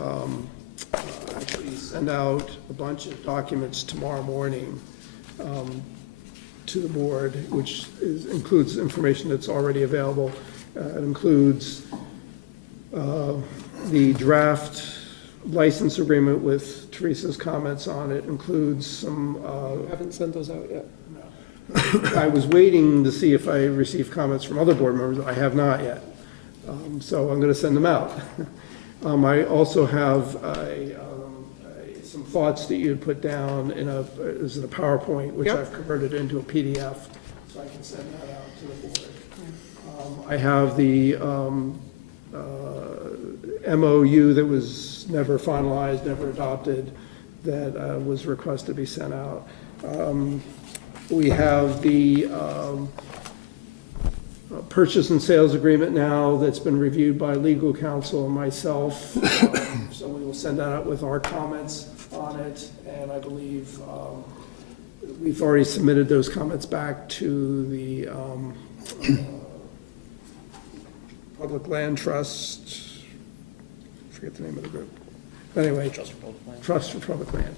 actually send out a bunch of documents tomorrow morning to the board, which includes information that's already available. It includes the draft license agreement with Teresa's comments on it, includes some, haven't sent those out yet? I was waiting to see if I received comments from other board members. I have not yet. So I'm going to send them out. I also have some thoughts that you had put down in a PowerPoint, which I've converted into a PDF, so I can send that out to the board. I have the MOU that was never finalized, never adopted, that was requested to be sent out. We have the purchase and sales agreement now that's been reviewed by legal counsel and myself. So we will send that out with our comments on it, and I believe we've already submitted those comments back to the Public Land Trust, I forget the name of the group. But anyway, Trust for Public Land.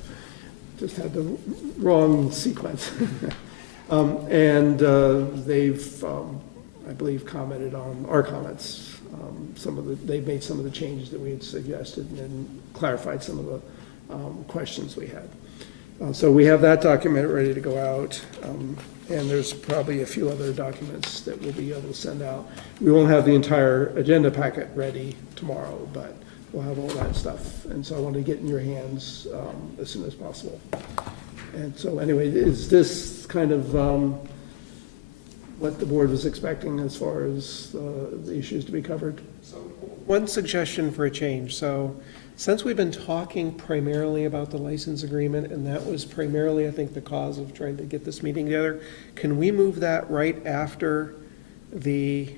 Just had the wrong sequence. And they've, I believe, commented on our comments. They've made some of the changes that we had suggested and then clarified some of the questions we had. So we have that document ready to go out. And there's probably a few other documents that we'll be able to send out. We won't have the entire agenda packet ready tomorrow, but we'll have all that stuff. And so I want to get in your hands as soon as possible. And so anyway, is this kind of what the board was expecting as far as the issues to be covered? So one suggestion for a change. So since we've been talking primarily about the license agreement, and that was primarily, I think, the cause of trying to get this meeting together, can we move that right after the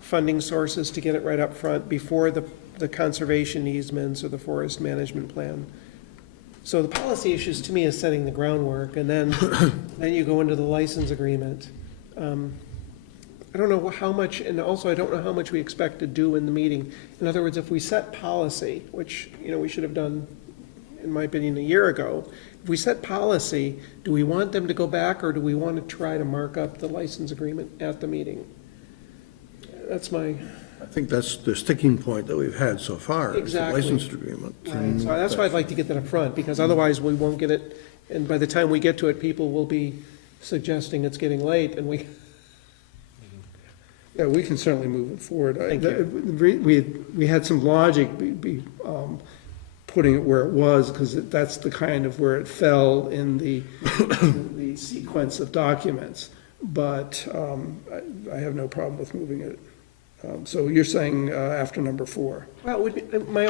funding sources to get it right up front before the conservation easements or the forest management plan? So the policy issues to me is setting the groundwork, and then you go into the license agreement. I don't know how much, and also I don't know how much we expect to do in the meeting. In other words, if we set policy, which, we should have done, in my opinion, a year ago, if we set policy, do we want them to go back, or do we want to try to mark up the license agreement at the meeting? That's my... I think that's the sticking point that we've had so far, is the Exactly. license agreement. Right, so that's why I'd like to get that up front, because otherwise we won't get it, and by the time we get to it, people will be suggesting it's getting late, and we... Yeah, we can certainly move it forward. Thank you. We had some logic putting it where it was, because that's the kind of where it fell in the sequence of documents. But I have no problem with moving it. So you're saying after number 4? Well, my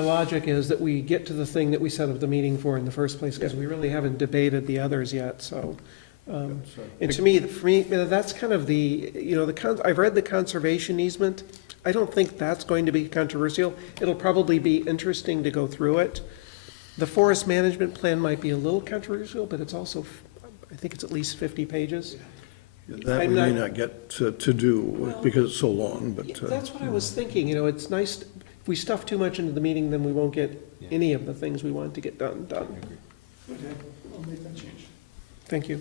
logic is that we get to the thing that we set up the meeting for in the first place, because we really haven't debated the others yet, so. And to me, that's kind of I've read the conservation easement. I don't think that's going to be controversial. It'll probably be interesting to go through it. The forest management plan might be a little controversial, but it's also, I think it's at least 50 pages. That we may not get to do because it's so long, but. That's what I was thinking, it's nice, if we stuff too much into the meeting, then we won't get any of the things we want to get done. Okay, I'll make that change. Thank you.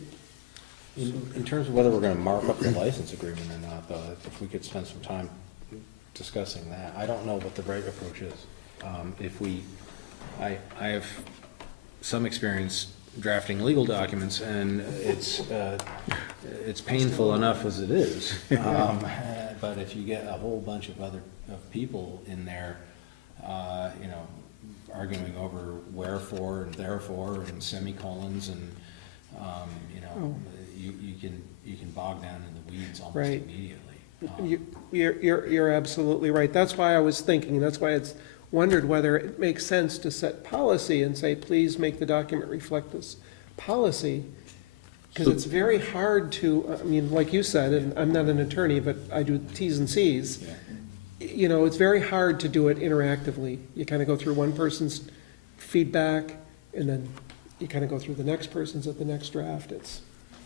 In terms of whether we're gonna mark up the license agreement or not, though, if we could spend some time discussing that, I don't know what the right approach is. I have some experience drafting legal documents, and it's painful enough as it is. But if you get a whole bunch of people in there, arguing over wherefore and therefore and semicolons and, you can bog down in the weeds almost Right. immediately. You're absolutely right. That's why I was thinking, that's why it's wondered whether it makes sense to set policy and say, please make the document reflect this policy. Because it's very hard to, like you said, and I'm not an attorney, but I do Ts and Cs. Yeah. It's very hard to do it interactively. You kind of go through one person's feedback, and then you kind of go through the next person's at the next draft.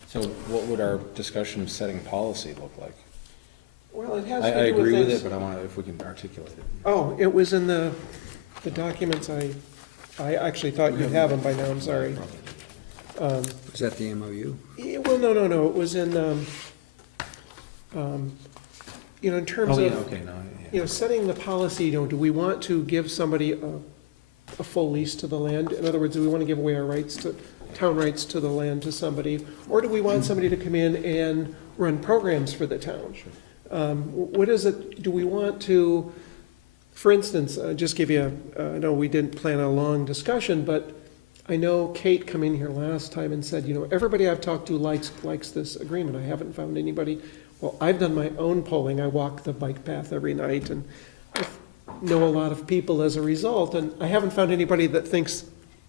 So what would our discussion of setting policy look like? Well, it has I to do with agree with things. it, but I want to, if we can articulate it. Oh, it was in the documents. I actually thought you'd have them by now, I'm sorry. Was that the MOU? Well, no, it was in, in terms Oh, yeah, of, okay, no, yeah. setting the policy, do we want to give somebody a full lease to the land? In other words, do we want to give away our rights to town rights to the land to somebody, or do we want somebody to come in and run programs for the town? What is it, do we want to, for instance, just give you, I know we didn't plan a long discussion, but I know Kate come in here last time and said, everybody I've talked to likes this agreement. I haven't found anybody. Well, I've done my own polling. I walk the bike path every night, and I know a lot of people as a result, and I haven't found anybody that thinks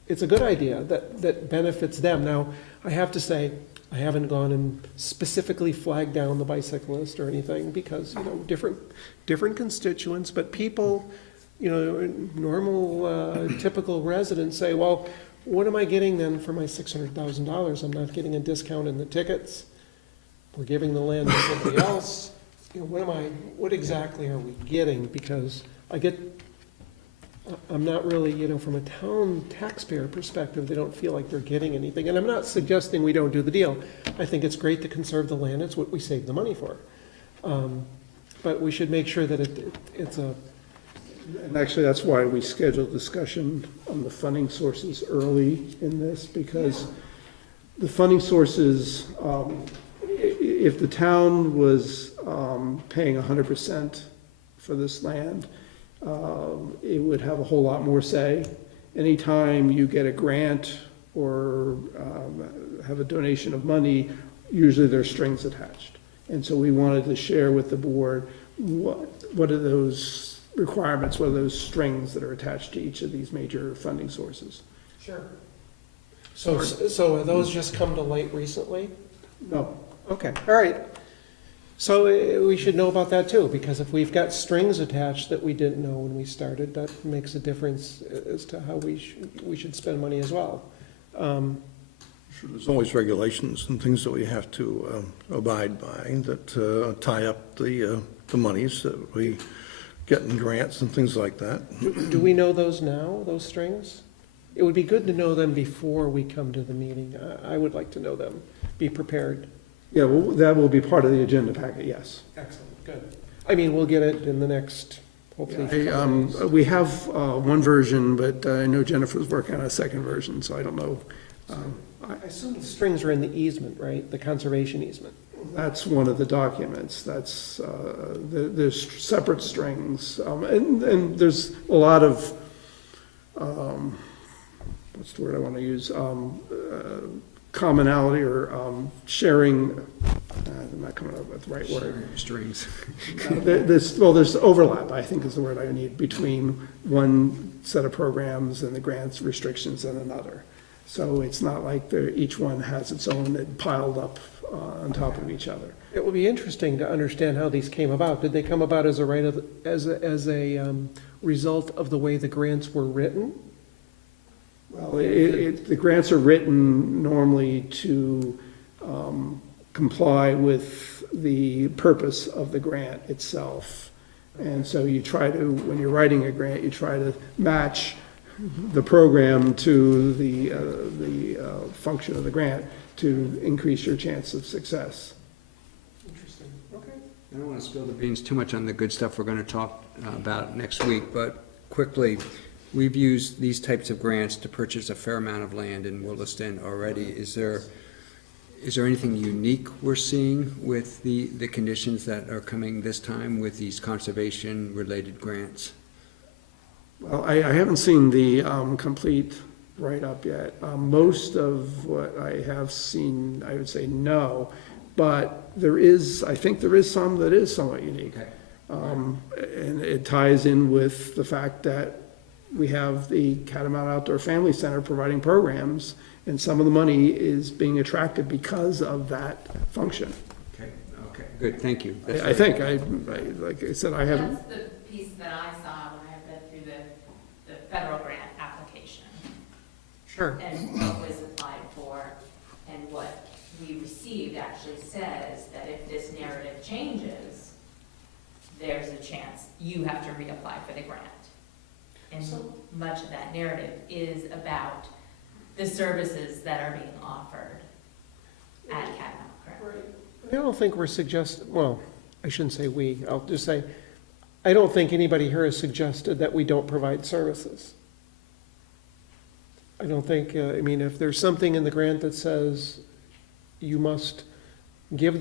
it's a good idea, that benefits them. Now, I have to say, I haven't gone and specifically flagged down the bicyclist or anything, because, different constituents, but people, normal, typical residents say, well, what am I getting then for my $600,000? I'm not getting a discount in the tickets. We're giving the land to somebody else. What exactly are we getting? Because I'm not really, from a town taxpayer perspective, they don't feel like they're getting anything. And I'm not suggesting we don't do the deal. I think it's great to conserve the land. It's what we save the money for. But we should make sure that it's a. And actually, that's why we scheduled discussion on the funding sources early in this, because the funding sources, if the town was paying 100% for this land, it would have a whole lot more say. Anytime you get a grant or have a donation of money, usually there's strings attached. And so we wanted to share with the board what are those requirements, what are those strings that are attached to each of these major funding sources. Sure. So have those just come to light recently? No. Okay, all right. So we should know about that too, because if we've got strings attached that we didn't know when we started, that makes a difference as to how we should spend money as well. There's always regulations and things that we have to abide by that tie up the monies that we get in grants and things like that. Do we know those now, those strings? It would be good to know them before we come to the meeting. I would like to know them, be prepared. Yeah, well, that will be part of the agenda packet, yes. Excellent, good. I mean, we'll get it in the next, hopefully. We have one version, but I know Jennifer's working on a second version, so I don't know. I assume the strings are in the easement, right? The conservation easement. That's one of the documents. That's, there's separate strings. And there's a lot of, what's the word I want to use? Commonality or sharing, I'm not coming up with the right word. Strings. There's overlap, I think is the word I need, between one set of programs and the grants restrictions and another. So it's not like each one has its own piled up on top of each other. It will be interesting to understand how these came about. Did they come about as a result of the way the grants were written? Well, the grants are written normally to comply with the purpose of the grant itself. And so you try to, when you're writing a grant, you try to match the program to the function of the grant to increase your chance of success. Interesting, okay. I don't want to spill the beans too much on the good stuff we're going to talk about next week, but quickly, we've used these types of grants to purchase a fair amount of land in Williston already. Is there anything unique we're seeing with the conditions that are coming this time with these conservation-related grants? Well, I haven't seen the complete write-up yet. Most of what I have seen, I would say no, but I think there is some that is somewhat unique. Okay. And it ties in with the fact that we have the Catamount Outdoor Family Center providing programs, and some of the money is being attracted because of that function. Okay, good, thank you. I think, like I said, I haven't. That's the piece that I saw when I read through the federal grant application. Sure. And what was applied for, and what we received actually says that if this narrative changes, there's a chance you have to reapply for the grant. And so much of that narrative is about the services that are being offered at Catamount, correct? I don't think we're well, I shouldn't say we, I'll just say, I don't think anybody here has suggested that we don't provide services. I don't think, I mean, if there's something in the grant that says you must give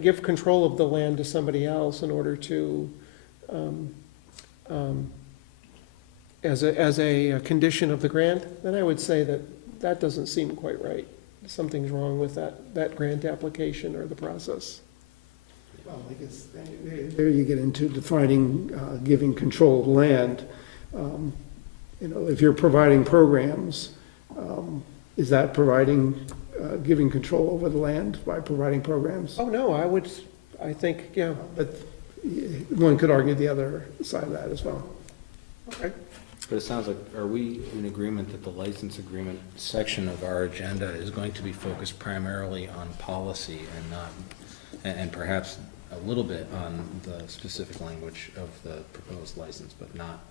give control of the land to somebody else in order to, as a condition of the grant, then I would say that doesn't seem quite right. Something's wrong with that grant application or the process. Well, I guess there you get into defining, giving control of land. You know, if you're providing programs, is that providing, giving control over the land by providing programs? Oh, no, I think, yeah. But one could argue the other side of that as well. Okay. But it sounds like, are we in agreement that the license agreement section of our agenda is going to be focused primarily on policy and not, and perhaps a little bit on the specific language of the proposed license, but not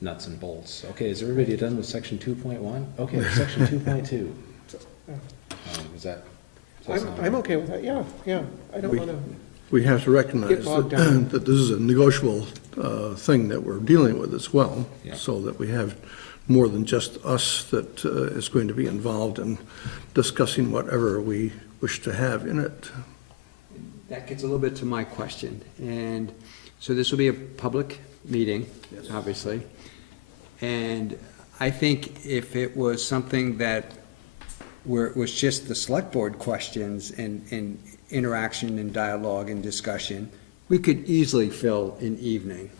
nuts and bolts? Okay, is everybody done with section 2.1? Okay, section 2.2. Is that? I'm okay with that, yeah. I don't want to. We have to recognize Get bogged down. that this is a negotiable thing that we're dealing with as well, Yeah. so that we have more than just us that is going to be involved in discussing whatever we wish to have in it. That gets a little bit to my question. And so this will be a public meeting, obviously. And I think if it was something that where it was just the select board questions and interaction and dialogue and discussion, we could easily fill an evening.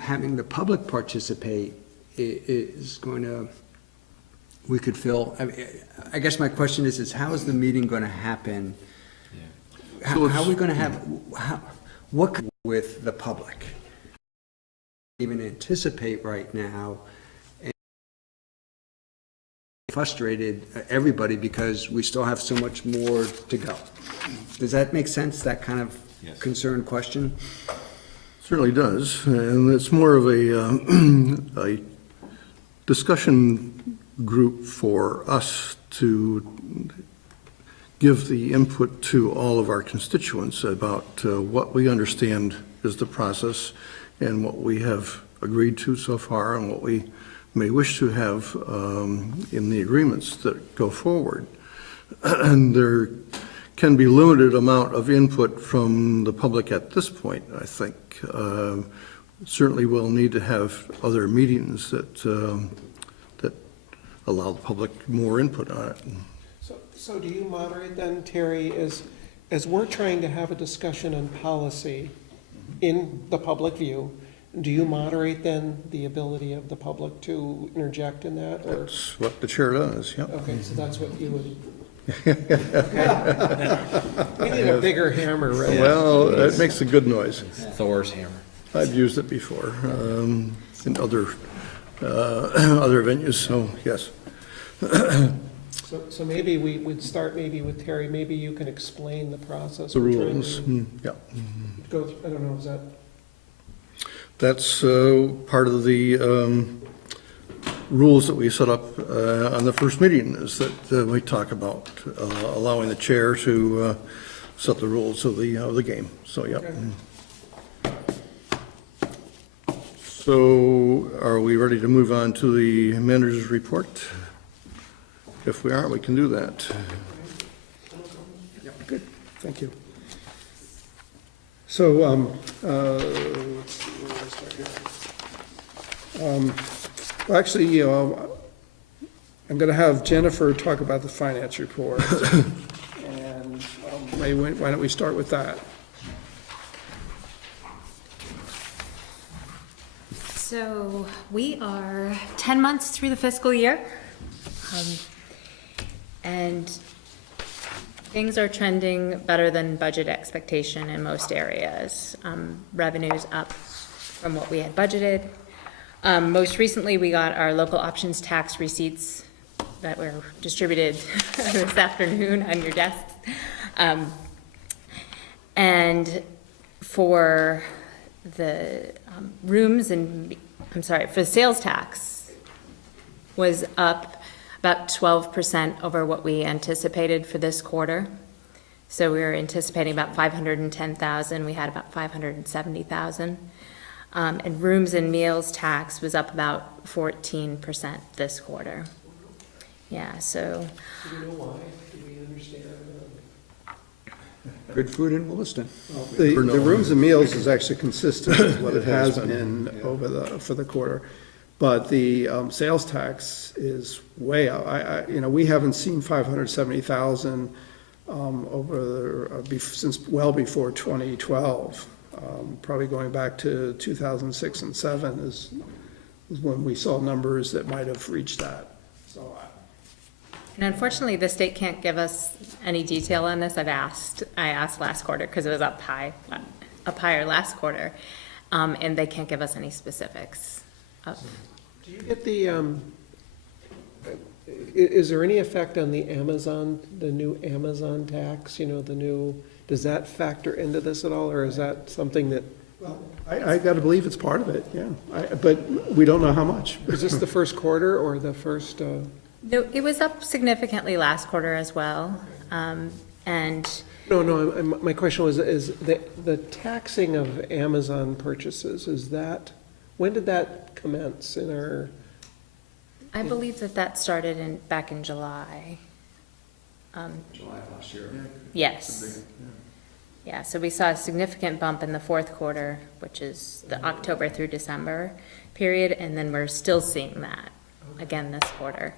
Having the public participate is going to, we could fill, I guess my question is how is the meeting going to happen? How are we going to have, what with the public? Even anticipate right now, and frustrated everybody because we still have so much more to go. Does that make sense, that kind of concerned question? Certainly does, and it's more of a discussion group for us to give the input to all of our constituents about what we understand is the process and what we have agreed to so far and what we may wish to have in the agreements that go forward. And there can be limited amount of input from the public at this point, I think. Certainly we'll need to have other meetings that that allow the public more input on it. So do you moderate then, Terry, as we're trying to have a discussion on policy in the public view, do you moderate then the ability of the public to interject in that? Or? That's what the chair does, yeah. Okay, so that's what you would. We need a bigger hammer, right? Well, it makes a good noise. Thor's hammer. I've used it before in other venues, so yes. So maybe we would start maybe with Terry, maybe you can explain the process. The we're trying rules, to yeah. Go, I don't know, is that? That's part of the rules that we set up on the first meeting, is that we talk about allowing the chair to set the rules of the game, so yeah. Okay. So are we ready to move on to the manager's report? If we are, we can do that. Yeah, good, thank you. So, let's see, where do I start here? Well, actually, I'm going to have Jennifer talk about the finance report. And why don't we start with that? So we are 10 months through the fiscal year. And things are trending better than budget expectation in most areas. Revenue's up from what we had budgeted. Most recently, we got our local options tax receipts that were distributed this afternoon on your desks. And for the rooms and, for sales tax was up about 12% over what we anticipated for this quarter. So we were anticipating about 510,000. We had about 570,000. And rooms and meals tax was up about 14% this quarter. Yeah, so, Do we know why? Do we understand? Good food in Williston. The rooms and meals is actually consistent with what it has been for the quarter. But the sales tax is way out. We haven't seen 570,000 since well before 2012. Probably going back to 2006 and 7 is when we saw numbers that might have reached that. So and unfortunately, the state can't give us any detail on this. I asked last quarter because it was up higher last quarter, and they can't give us any specifics. do you get the, is there any effect on the new Amazon tax, does that factor into this at all, or is that something that? Well, I got to believe it's part of it, yeah. But we don't know how much. Is this the first quarter or the first? No, it was up significantly last quarter as well, and. No, my question was, is the taxing of Amazon purchases, when did that commence in our? I believe that started back in July. July of last year. Yes. Yeah, so we saw a significant bump in the fourth quarter, which is the October through December period, and then we're still seeing that again this quarter.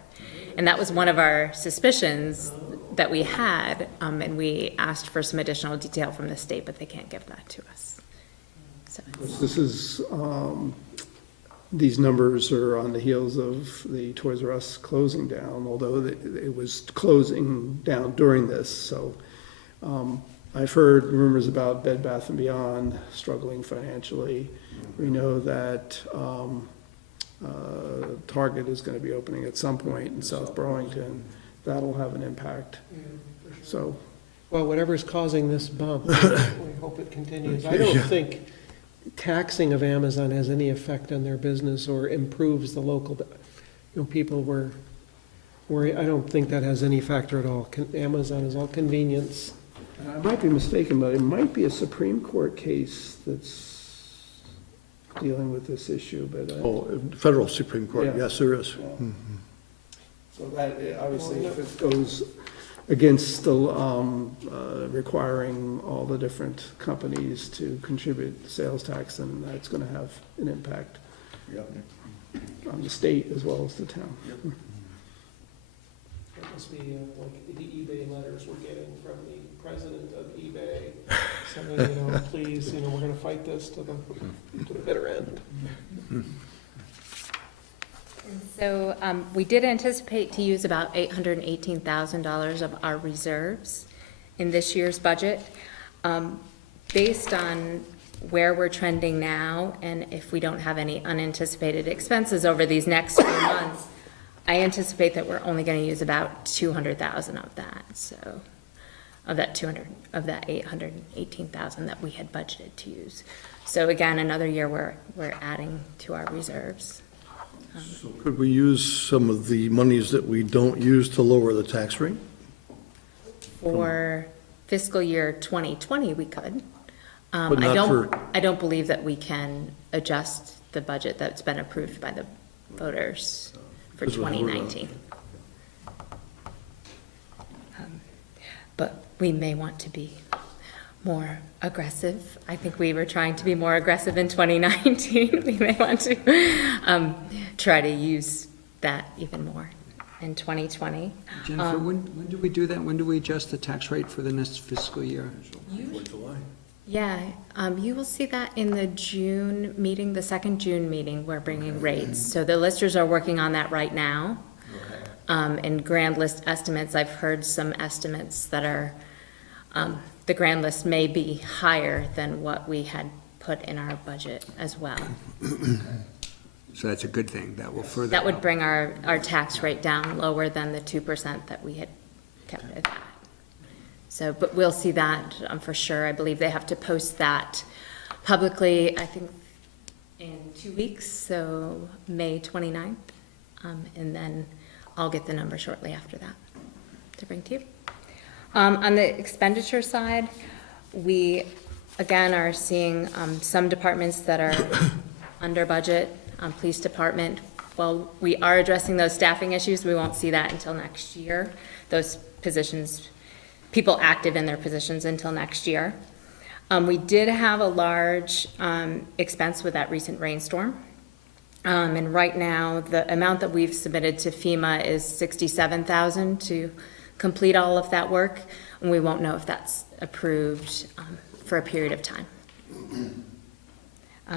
And that was one of our suspicions that we had, and we asked for some additional detail from the state, but they can't give that to us. So This is, these numbers are on the heels of the Toys R Us closing down, although it was closing down during this. So I've heard rumors about Bed Bath & Beyond struggling financially. We know that Target is going to be opening at some point in South Burlington. That'll have an impact. So, Well, whatever's causing this bump, we hope it continues. I don't think taxing of Amazon has any effect on their business or improves the local, people were worried. I don't think that has any factor at all. Amazon is all convenience. I might be mistaken, but it might be a Supreme Court case that's dealing with this issue, but. Federal Supreme Court, yes, there is. Yeah. So that, obviously, if it goes against the, requiring all the different companies to contribute sales tax, then that's gonna have an impact on the state as well as the town. That must be like the eBay letters we're getting from the president of eBay saying, please, we're gonna fight this to the bitter end. So we did anticipate to use about $818,000 of our reserves in this year's budget. Based on where we're trending now, and if we don't have any unanticipated expenses over these next few months, I anticipate that we're only going to use about $200,000 of that. So, of that $818,000 that we had budgeted to use. So again, another year we're adding to our reserves. So could we use some of the monies that we don't use to lower the tax rate? For fiscal year 2020, we could. But not I don't believe that we can adjust the budget that's been approved by the voters for 2019. But we may want to be more aggressive. I think we were trying to be more aggressive in 2019. We may want to try to use that even more in 2020. Jennifer, when do we do that? When do we adjust the tax rate for the next fiscal year? Yeah, you will see that in the June meeting, the second June meeting, we're bringing rates. So the listers are working on that right now. And grand list estimates, I've heard some estimates that are, the grand list may be higher than what we had put in our budget as well. So that's a good thing. That will further. That would bring our tax rate down lower than the 2% that we had kept it at. So, but we'll see that for sure. I believe they have to post that publicly, I think, in 2 weeks, so May 29th. And then I'll get the number shortly after that to bring to you. On the expenditure side, we, again, are seeing some departments that are under budget. Police department, well, we are addressing those staffing issues. We won't see that until next year. Those positions, people active in their positions until next year. We did have a large expense with that recent rainstorm. And right now, the amount that we've submitted to FEMA is $67,000 to complete all of that work. And we won't know if that's approved for a period of time.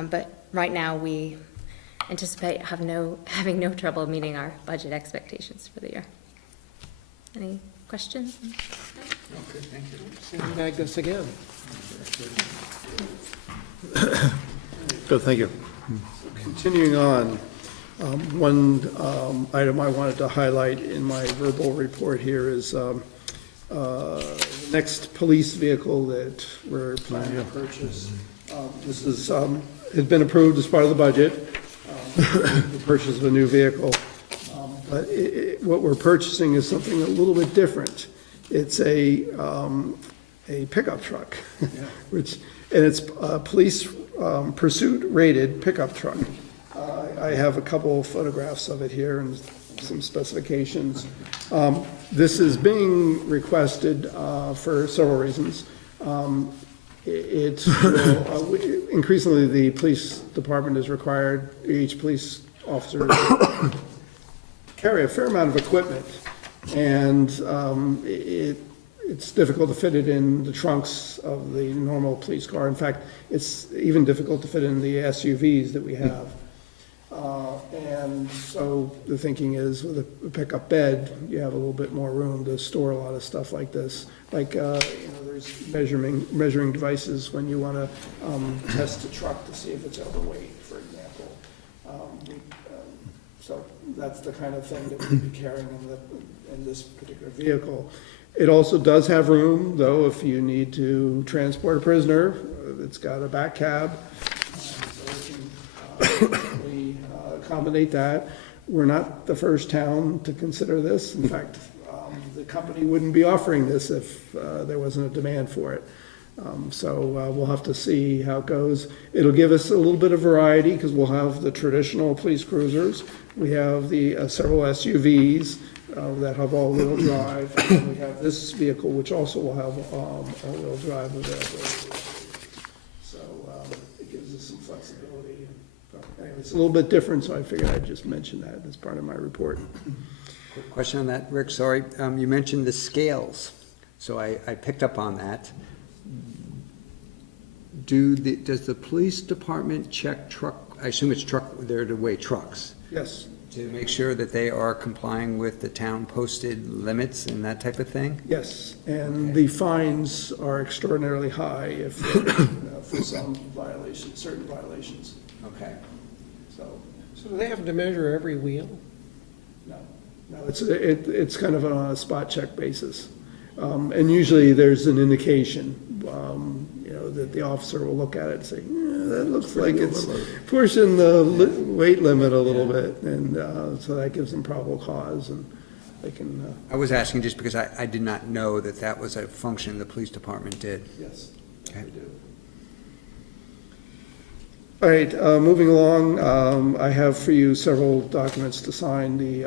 But right now, we anticipate having no trouble meeting our budget expectations for the year. Any questions? Okay, thank you. Sandbag this again. Good, thank you. Continuing on, one item I wanted to highlight in my verbal report here is next police vehicle that we're planning to purchase. This is, has been approved as part of the budget, the purchase of a new vehicle. But what we're purchasing is something a little bit different. It's a pickup truck, and it's a police pursuit rated pickup truck. I have a couple of photographs of it here and some specifications. This is being requested for several reasons. Increasingly, the police department is required, each police officer, to carry a fair amount of equipment, and it's difficult to fit it in the trunks of the normal police car. In fact, it's even difficult to fit in the SUVs that we have. And so the thinking is with a pickup bed, you have a little bit more room to store a lot of stuff like this. Like, there's measuring devices when you want to test a truck to see if it's overweight, for example. So that's the kind of thing that we'd be carrying in this particular vehicle. It also does have room, though, if you need to transport a prisoner. It's got a back cab, so we can accommodate that. We're not the first town to consider this. In fact, the company wouldn't be offering this if there wasn't a demand for it. So we'll have to see how it goes. It'll give us a little bit of variety because we'll have the traditional police cruisers. We have the several SUVs that have all-wheel drive. And we have this vehicle, which also will have all-wheel drive available. So it gives us some flexibility. Anyway, it's a little bit different, so I figured I'd just mention that as part of my report. Quick question on that, Rick, sorry. You mentioned the scales, so I picked up on that. Does the police department check truck, I assume it's truck, they're to weigh trucks? Yes. To make sure that they are complying with the town posted limits and that type of thing? Yes, and the fines are extraordinarily high if for some violations, certain violations. Okay. So do they have to measure every wheel? no, it's kind of on a spot check basis, and usually there's an indication, that the officer will look at it and say, that looks like it's pushing the weight limit a little bit, and so that gives them probable cause, and they can. I was asking just because I did not know that was a function the police department did. Yes, okay. we do. All right, moving along, I have for you several documents to sign. The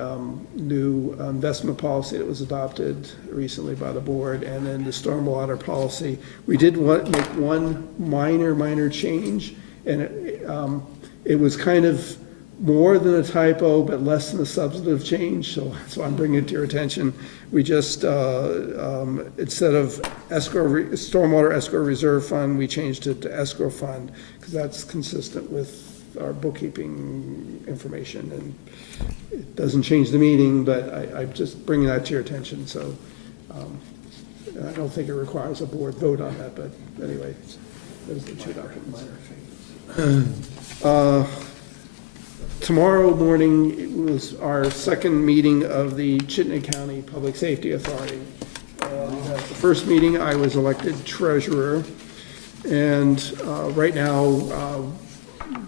new investment policy that was adopted recently by the board, and then the stormwater policy. We did make one minor change, and it was kind of more than a typo, but less than a substantive change, so I'm bringing it to your attention. We just, instead of stormwater escrow reserve fund, we changed it to escrow fund, because that's consistent with our bookkeeping information, and it doesn't change the meaning, but I'm just bringing that to your attention, so I don't think it requires a board vote on that, but anyway, those are the two documents. Tomorrow morning was our second meeting of the Chittenden County Public Safety Authority. At the first meeting, I was elected treasurer, and right now,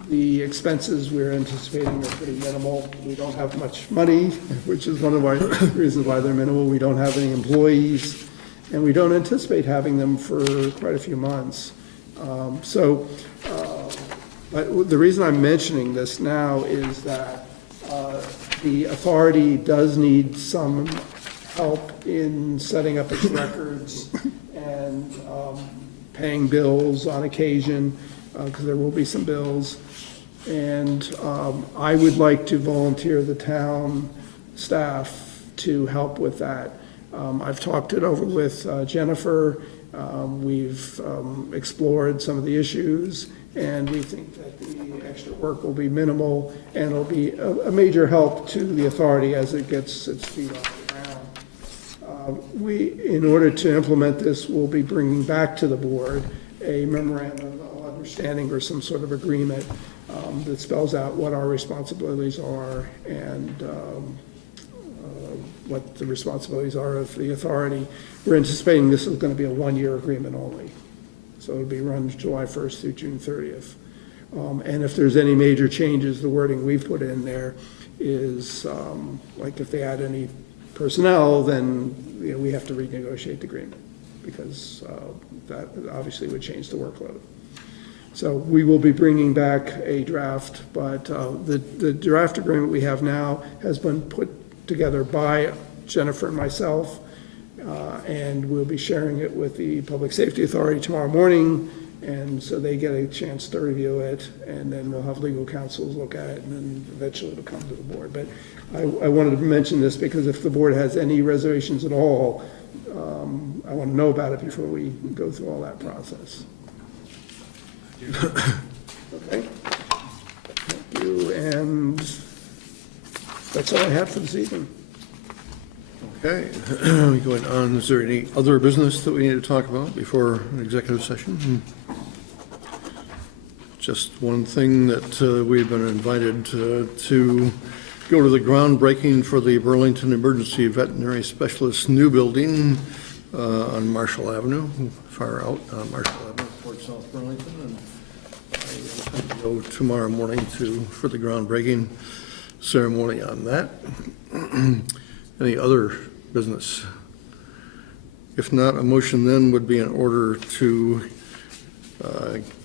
the expenses we're anticipating are pretty minimal. We don't have much money, which is one of our reasons why they're minimal. We don't have any employees, and we don't anticipate having them for quite a few months. The reason I'm mentioning this now is that the authority does need some help in setting up its records and paying bills on occasion, because there will be some bills. And I would like to volunteer the town staff to help with that. I've talked it over with Jennifer. We've explored some of the issues, and we think that the extra work will be minimal, and it'll be a major help to the authority as it gets its feet off the ground. In order to implement this, we'll be bringing back to the board a memorandum of understanding or some sort of agreement that spells out what our responsibilities are and what the responsibilities are of the authority. We're anticipating this is going to be a one-year agreement only. So it'll be run July 1st through June 30th. And if there's any major changes, the wording we've put in there is, like if they add any personnel, then we have to renegotiate the agreement, because that obviously would change the workload. So we will be bringing back a draft, but the draft agreement we have now has been put together by Jennifer and myself, and we'll be sharing it with the Public Safety Authority tomorrow morning, and so they get a chance to review it, and then we'll have legal counsels look at it, and then eventually it'll come to the board. But I wanted to mention this because if the board has any reservations at all, I want to know about it before we go through all that process. Okay. Thank you, and that's all I have for this evening. Okay, going on, is there any other business that we need to talk about before an executive session? Just one thing that we've been invited to go to the groundbreaking for the Burlington Emergency Veterinary Specialist new building on Marshall Avenue, far out on Marshall Avenue towards South Burlington. And I intend to go tomorrow morning for the groundbreaking ceremony on that. Any other business? If not, a motion then would be in order to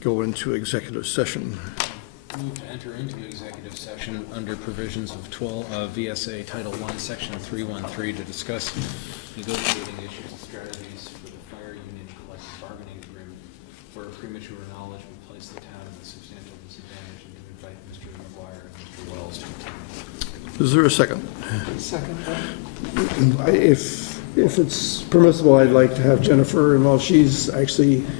go into executive session. Move to enter into executive session under provisions of VSA Title I, Section 313 to discuss negotiating issues and strategies for the fire union collective bargaining agreement where premature knowledge would place the town at a substantial disadvantage, and to invite Mr. McGuire and Mr. Wells to. Is there a second? Second. If it's permissible, I'd like to have Jennifer, and while she's actually